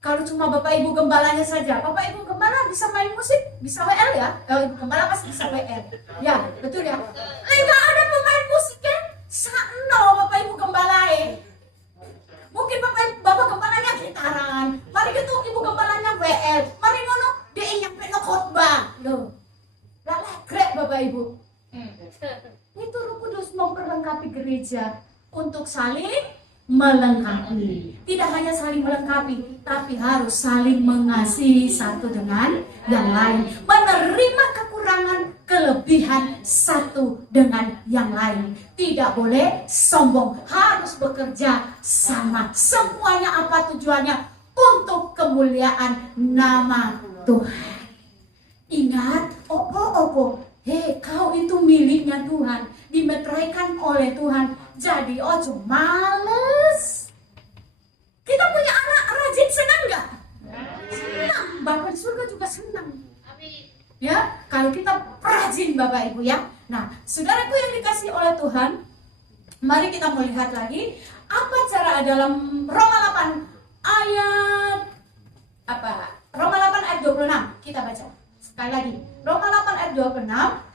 kalau cuma Bapak Ibu gembalanya saja, Bapak Ibu gembala bisa main musik, bisa WL ya? Kalau Ibu gembala pasti bisa WL. Ya, betul ya. Enggak ada pemain musik kan? Sakno Bapak Ibu gembalae. Mungkin Bapak gembalanya gitaran, mari gitu Ibu gembalanya WL, mari ngono dia nyampe no khotbah. Loh. Lah grek Bapak Ibu. Itu Roh Kudus memperlengkapi gereja untuk saling melengkapi. Tidak hanya saling melengkapi, tapi harus saling mengasihi satu dengan yang lain, menerima kekurangan kelebihan satu dengan yang lain. Tidak boleh sombong, harus bekerja sama. Semuanya apa tujuannya? Untuk kemuliaan nama Tuhan. Ingat, opo-opo, kau itu miliknya Tuhan, dimeteraikan oleh Tuhan. Jadi ojo males. Kita punya anak rajin, senang nggak? Senang. Bapak di surga juga senang. Ya, kalau kita rajin Bapak Ibu ya. Nah, saudaraku yang dikasih oleh Tuhan, mari kita melihat lagi apa cara dalam Roma 8 ayat apa? Roma 8 ayat 26. Kita baca. Sekali lagi. Roma 8 ayat 26.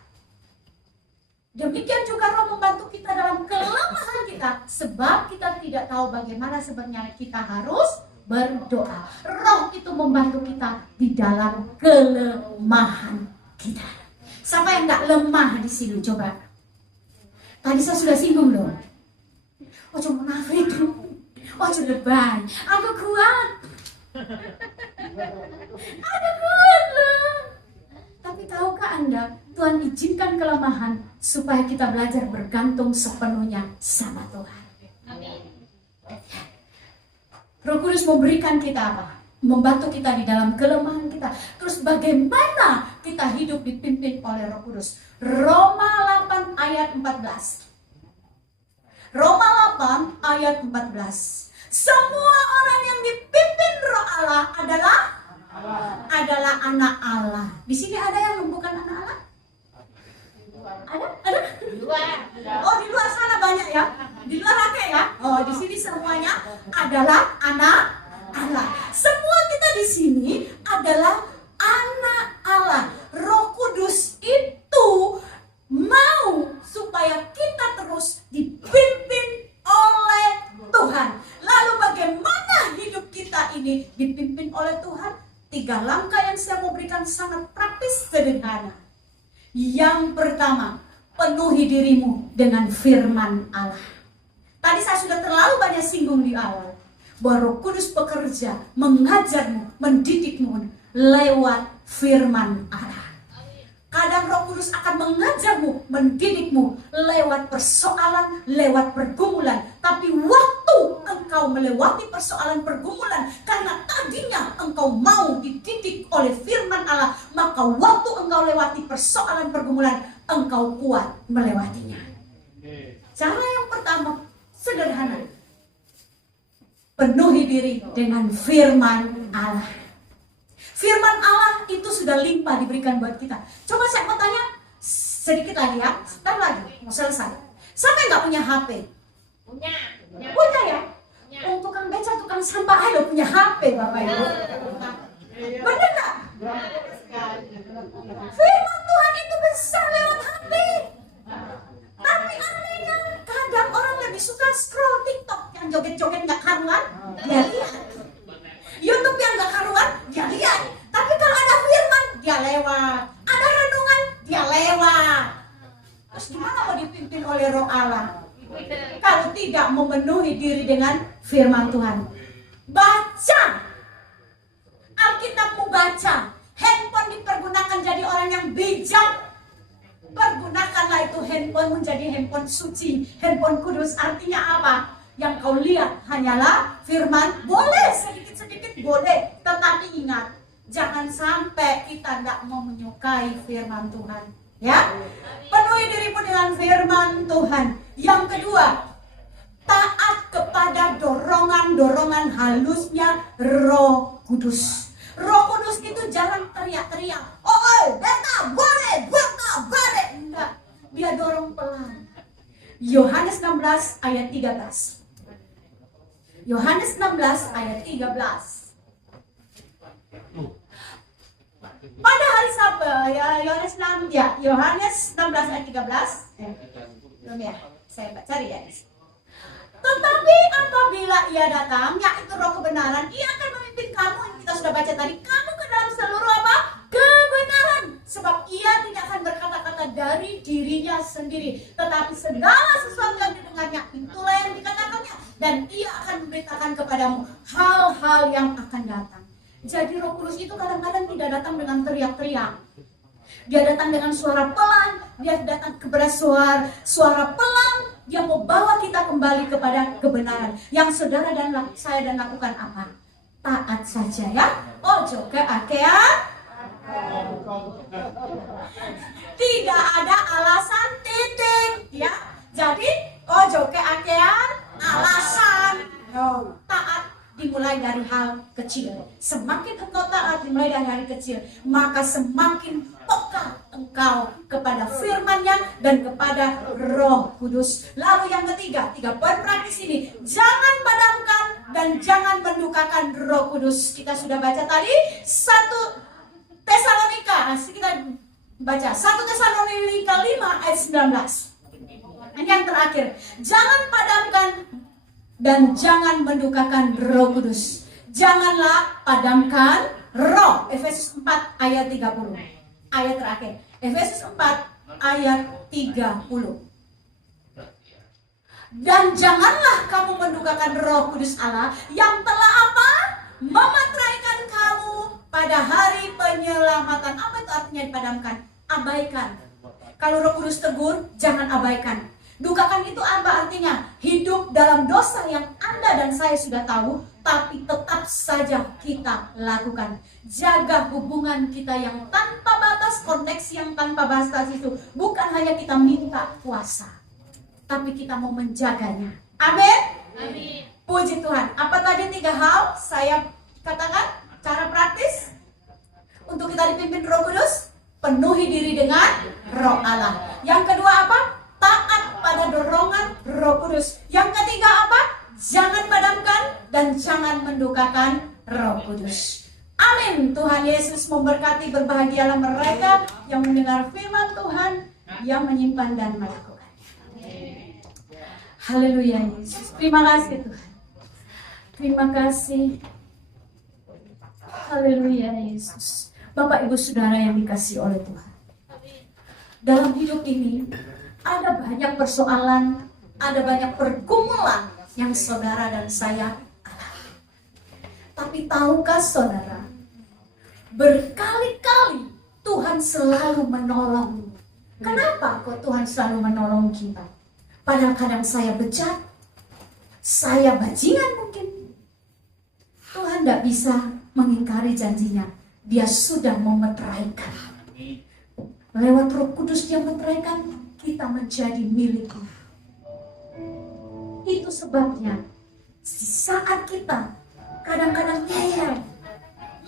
Demikian juga Roh membantu kita dalam kelemahan kita, sebab kita tidak tahu bagaimana sebenarnya kita harus berdoa. Roh itu membantu kita di dalam kelemahan kita. Siapa yang nggak lemah di sini? Coba. Tadi saya sudah singgung loh. Ojo munafik, ojo lebay. Aku kuat. Aku kuat loh. Tapi tahukah Anda, Tuhan izinkan kelemahan supaya kita belajar bergantung sepenuhnya sama Tuhan. Amin. Roh Kudus memberikan kita apa? Membantu kita di dalam kelemahan kita. Terus bagaimana kita hidup dipimpin oleh Roh Kudus? Roma 8 ayat 14. Roma 8 ayat 14. Semua orang yang dipimpin Roh Allah adalah anak Allah. Di sini ada yang bukan anak Allah? Ada? Di luar. Oh, di luar sana banyak ya. Di luar ada ya. Oh, di sini semuanya adalah anak Allah. Semua kita di sini adalah anak Allah. Roh Kudus itu mau supaya kita terus dipimpin oleh Tuhan. Lalu bagaimana hidup kita ini dipimpin oleh Tuhan? 3 langkah yang saya mau berikan sangat praktis, sederhana. Yang pertama, penuhi dirimu dengan firman Allah. Tadi saya sudah terlalu banyak singgung di awal bahwa Roh Kudus bekerja, mengajarmu, mendidikmu lewat firman Allah. Kadang Roh Kudus akan mengajarmu, mendidikmu lewat persoalan, lewat pergumulan. Tapi waktu engkau melewati persoalan pergumulan, karena tadinya engkau mau dididik oleh firman Allah, maka waktu engkau lewati persoalan pergumulan, engkau kuat melewatinya. Cara yang pertama, sederhana. Penuhi diri dengan firman Allah. Firman Allah itu sudah limpah diberikan buat kita. Coba saya mau tanya sedikit lagi ya, sebentar lagi mau selesai. Siapa yang nggak punya HP? Punya ya? Untuk tukang beca, tukang sampah aja punya HP Bapak Ibu. Bener nggak? Firman Tuhan itu besar lewat HP. Tapi anehnya kadang orang lebih suka scroll TikTok yang joget-joget nggak karuan, dia lihat. YouTube yang nggak karuan, dia lihat. Tapi kalau ada firman, dia lewat. Ada renungan, dia lewat. Terus gimana mau dipimpin oleh Roh Allah kalau tidak memenuhi diri dengan firman Tuhan? Baca Alkitabmu, baca. Handphone dipergunakan jadi orang yang bijak. Pergunakanlah itu handphone menjadi handphone suci, handphone kudus. Artinya apa? Yang kau lihat hanyalah firman. Boleh sedikit-sedikit boleh, tetapi ingat, jangan sampai kita tidak mau menyukai firman Tuhan. Ya, penuhi dirimu dengan firman Tuhan. Yang kedua, taat kepada dorongan-dorongan halusnya Roh Kudus. Roh Kudus itu jangan teriak-teriak. Oi, beta, boleh, beta, boleh. Enggak, dia dorong pelan. Yohanes 16 ayat 13. Yohanes 16 ayat 13. Pada hari Sabat, Yohanes 16 ayat 13. Belum ya, saya cari ya. Tetapi apabila ia datang, yaitu roh kebenaran, ia akan memimpin kamu, yang kita sudah baca tadi, kamu ke dalam seluruh apa? Kebenaran. Sebab ia tidak akan berkata-kata dari dirinya sendiri, tetapi segala sesuatu yang didengarnya, itulah yang dikatakannya. Dan ia akan memberitakan kepadamu hal-hal yang akan datang. Jadi Roh Kudus itu kadang-kadang tidak datang dengan teriak-teriak. Dia datang dengan suara pelan, dia datang kepada suara pelan. Dia mau bawa kita kembali kepada kebenaran. Yang saudara dan saya dan lakukan apa? Taat saja ya. Ojo keakean. Tidak ada alasan titik ya. Jadi ojo keakean alasan. No. Taat dimulai dari hal kecil. Semakin engkau taat dimulai dari hal kecil, maka semakin peka engkau kepada firman-Nya dan kepada Roh Kudus. Lalu yang ketiga, 3 poin praktis ini, jangan padamkan dan jangan mendukakan Roh Kudus. Kita sudah baca tadi 1 Tesalonika, kita baca 1 Tesalonika 5 ayat 19. Dan yang terakhir, jangan padamkan dan jangan mendukakan Roh Kudus. Janganlah padamkan roh. Efesus 4 ayat 30. Ayat terakhir, Efesus 4 ayat 30. Dan janganlah kamu mendukakan Roh Kudus Allah yang telah apa? Memeteraikan kamu pada hari penyelamatan. Apa itu artinya dipadamkan? Abaikan. Kalau Roh Kudus tegur, jangan abaikan. Dukakan itu apa artinya? Hidup dalam dosa yang Anda dan saya sudah tahu, tapi tetap saja kita lakukan. Jaga hubungan kita yang tanpa batas, koneksi yang tanpa batas itu. Bukan hanya kita minta kuasa, tapi kita mau menjaganya. Amin? Amin. Puji Tuhan. Apa tadi 3 hal saya katakan? Cara praktis untuk kita dipimpin Roh Kudus. Penuhi diri dengan Roh Allah. Yang kedua apa? Taat pada dorongan Roh Kudus. Yang ketiga apa? Jangan padamkan dan jangan mendukakan Roh Kudus. Amin. Tuhan Yesus memberkati. Berbahagialah mereka yang mendengar firman Tuhan, yang menyimpan dan melakukan. Haleluya Yesus. Terima kasih Tuhan. Terima kasih. Haleluya Yesus. Bapak Ibu Saudara yang dikasihi oleh Tuhan, dalam hidup ini ada banyak persoalan, ada banyak pergumulan yang saudara dan saya alami. Tapi tahukah saudara, berkali-kali Tuhan selalu menolong. Kenapa kok Tuhan selalu menolong kita? Padahal kadang saya bejat, saya bajingan mungkin. Tuhan tidak bisa mengingkari janjinya. Dia sudah memeteraikan. Lewat Roh Kudus Dia meteraikan, kita menjadi miliknya. Itu sebabnya di saat kita kadang-kadang ngeyel,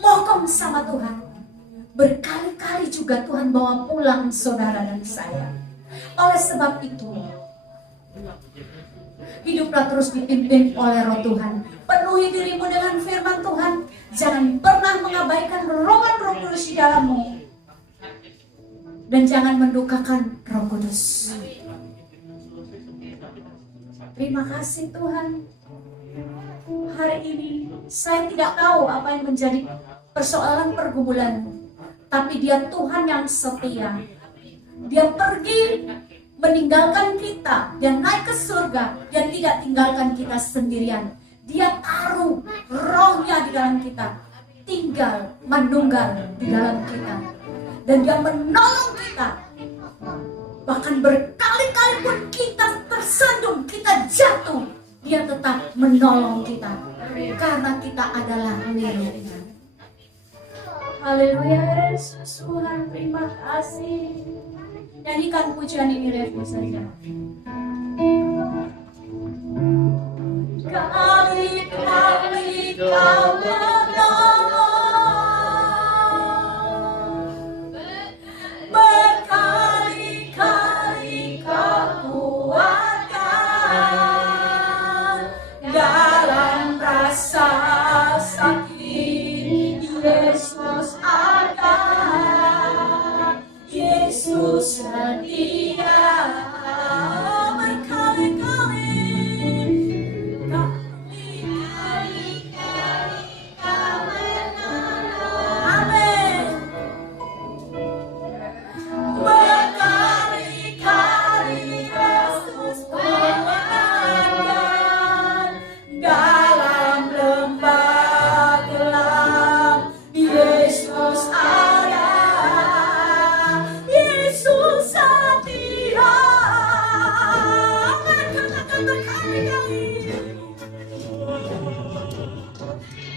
mokong sama Tuhan, berkali-kali juga Tuhan bawa pulang saudara dan saya. Oleh sebab itu, hiduplah terus dipimpin oleh Roh Tuhan. Penuhi dirimu dengan firman Tuhan. Jangan pernah mengabaikan dorongan Roh Kudus di dalammu. Dan jangan mendukakan Roh Kudus. Terima kasih Tuhan. Hari ini saya tidak tahu apa yang menjadi persoalan pergumulanmu, tapi Dia Tuhan yang setia. Dia pergi meninggalkan kita, Dia naik ke surga, Dia tidak tinggalkan kita sendirian. Dia taruh rohnya di dalam kita, tinggal menunggal di dalam kita, dan Dia menolong kita. Bahkan berkali-kali pun kita tersandung, kita jatuh, Dia tetap menolong kita, karena kita adalah miliknya. Haleluya Yesus Tuhan, terima kasih. Nyanyikan pujian ini refresh saja. Kali-kali Kau menolong, setia berkali-kali amin. Berkali-kali Yesus peringatkan dalam lembah gelap Yesus ada, Yesus setia. Katakan berkali-kali,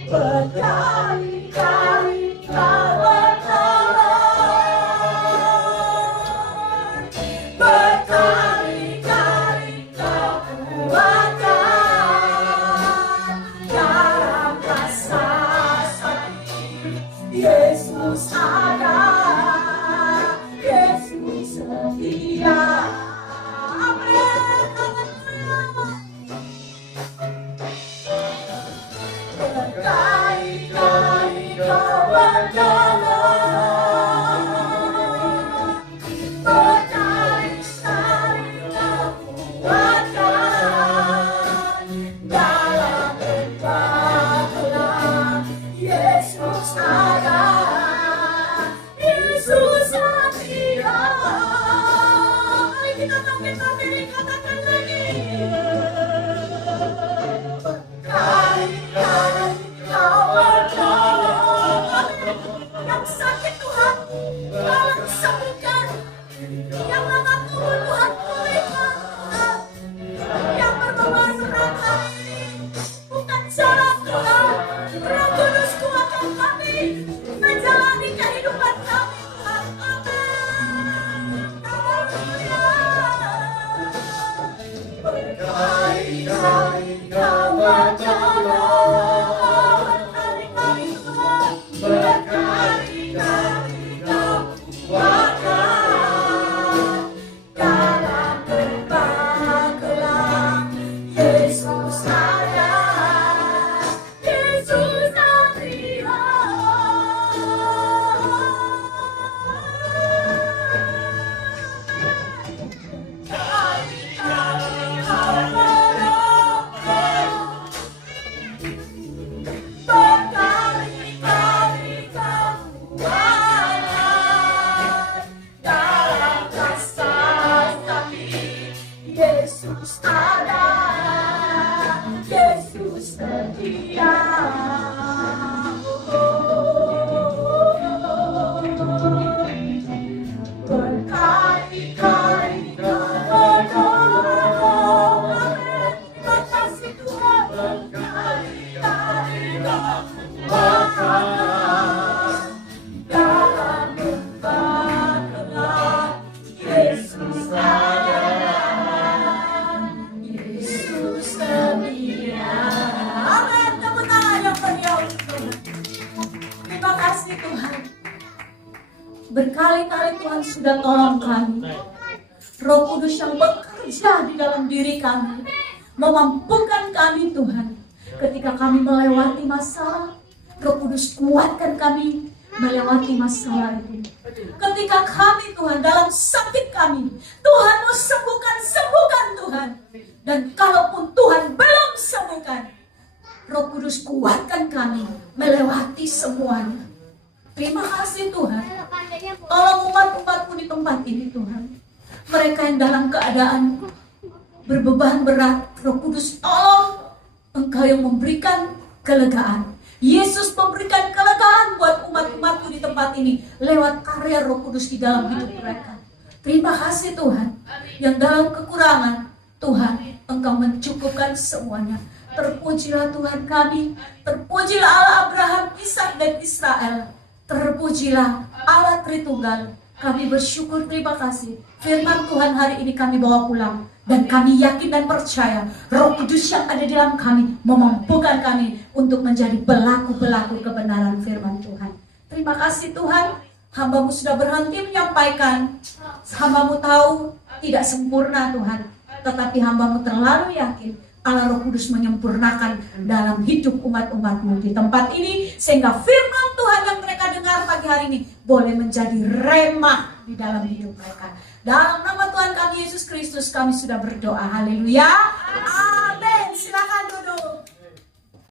berkali-kali Kau bertolong, berkali-kali Kau kuatkan dalam rasa sakit. Yesus ada, Yesus setia. Amin. Berkali-kali Kau bertolong, berkali-kali Kau kuatkan dalam lembah gelap. Yesus ada, Yesus setia. Mari kita bangkitkan diri, katakan lagi. Berkali-kali Kau bertolong. Yang sakit Tuhan, tolong sembuhkan. Yang lemah turun Tuhan pulihkan. Yang berbeban berat hari ini bukan jalan Tuhan. Roh Kudus kuatkan kami menjalani kehidupan kami Tuhan. Amin. Haleluya. Berkali-kali Kau bertolong, berkali-kali Tuhan, berkali-kali Kau kuatkan dalam lembah gelap. Yesus ada, Yesus setia. Berkali-kali Kau menolong, berkali-kali Kau kuatkan dalam rasa sakit. Yesus ada, Yesus setia. Berkali-kali Kau menolong. Amin. Terima kasih Tuhan. Berkali-kali Kau kuatkan dalam lembah gelap. Yesus ada, Yesus setia. Amin. Tepuk tangan yang meriah untuk Tuhan. Terima kasih Tuhan. Berkali-kali Tuhan sudah tolong kami. Roh Kudus yang bekerja di dalam diri kami, memampukan kami Tuhan. Ketika kami melewati masalah, Roh Kudus kuatkan kami melewati masalah itu. Ketika kami Tuhan dalam sakit kami, Tuhan mau sembuhkan Tuhan. Dan kalaupun Tuhan belum sembuhkan, Roh Kudus kuatkan kami melewati semuanya. Terima kasih Tuhan. Tolong umat-umat-Mu di tempat ini Tuhan. Mereka yang dalam keadaan berbeban berat, Roh Kudus tolong Engkau yang memberikan kelegaan. Yesus memberikan kelegaan buat umat-umat-Mu di tempat ini lewat karya Roh Kudus di dalam hidup mereka. Terima kasih Tuhan. Yang dalam kekurangan, Tuhan Engkau mencukupkan semuanya. Terpujilah Tuhan kami. Terpujilah Allah Abraham, Ishak dan Israel. Terpujilah Allah Tritunggal. Kami bersyukur, terima kasih. Firman Tuhan hari ini kami bawa pulang. Dan kami yakin dan percaya Roh Kudus yang ada di dalam kami memampukan kami untuk menjadi pelaku-pelaku kebenaran firman Tuhan. Terima kasih Tuhan. Hamba-Mu sudah berhenti menyampaikan. Hamba-Mu tahu tidak sempurna Tuhan. Tetapi hamba-Mu terlalu yakin Allah Roh Kudus menyempurnakan dalam hidup umat-umat-Mu di tempat ini. Sehingga firman Tuhan yang mereka dengar pagi hari ini boleh menjadi rema di dalam hidup mereka. Dalam nama Tuhan kami Yesus Kristus kami sudah berdoa. Haleluya.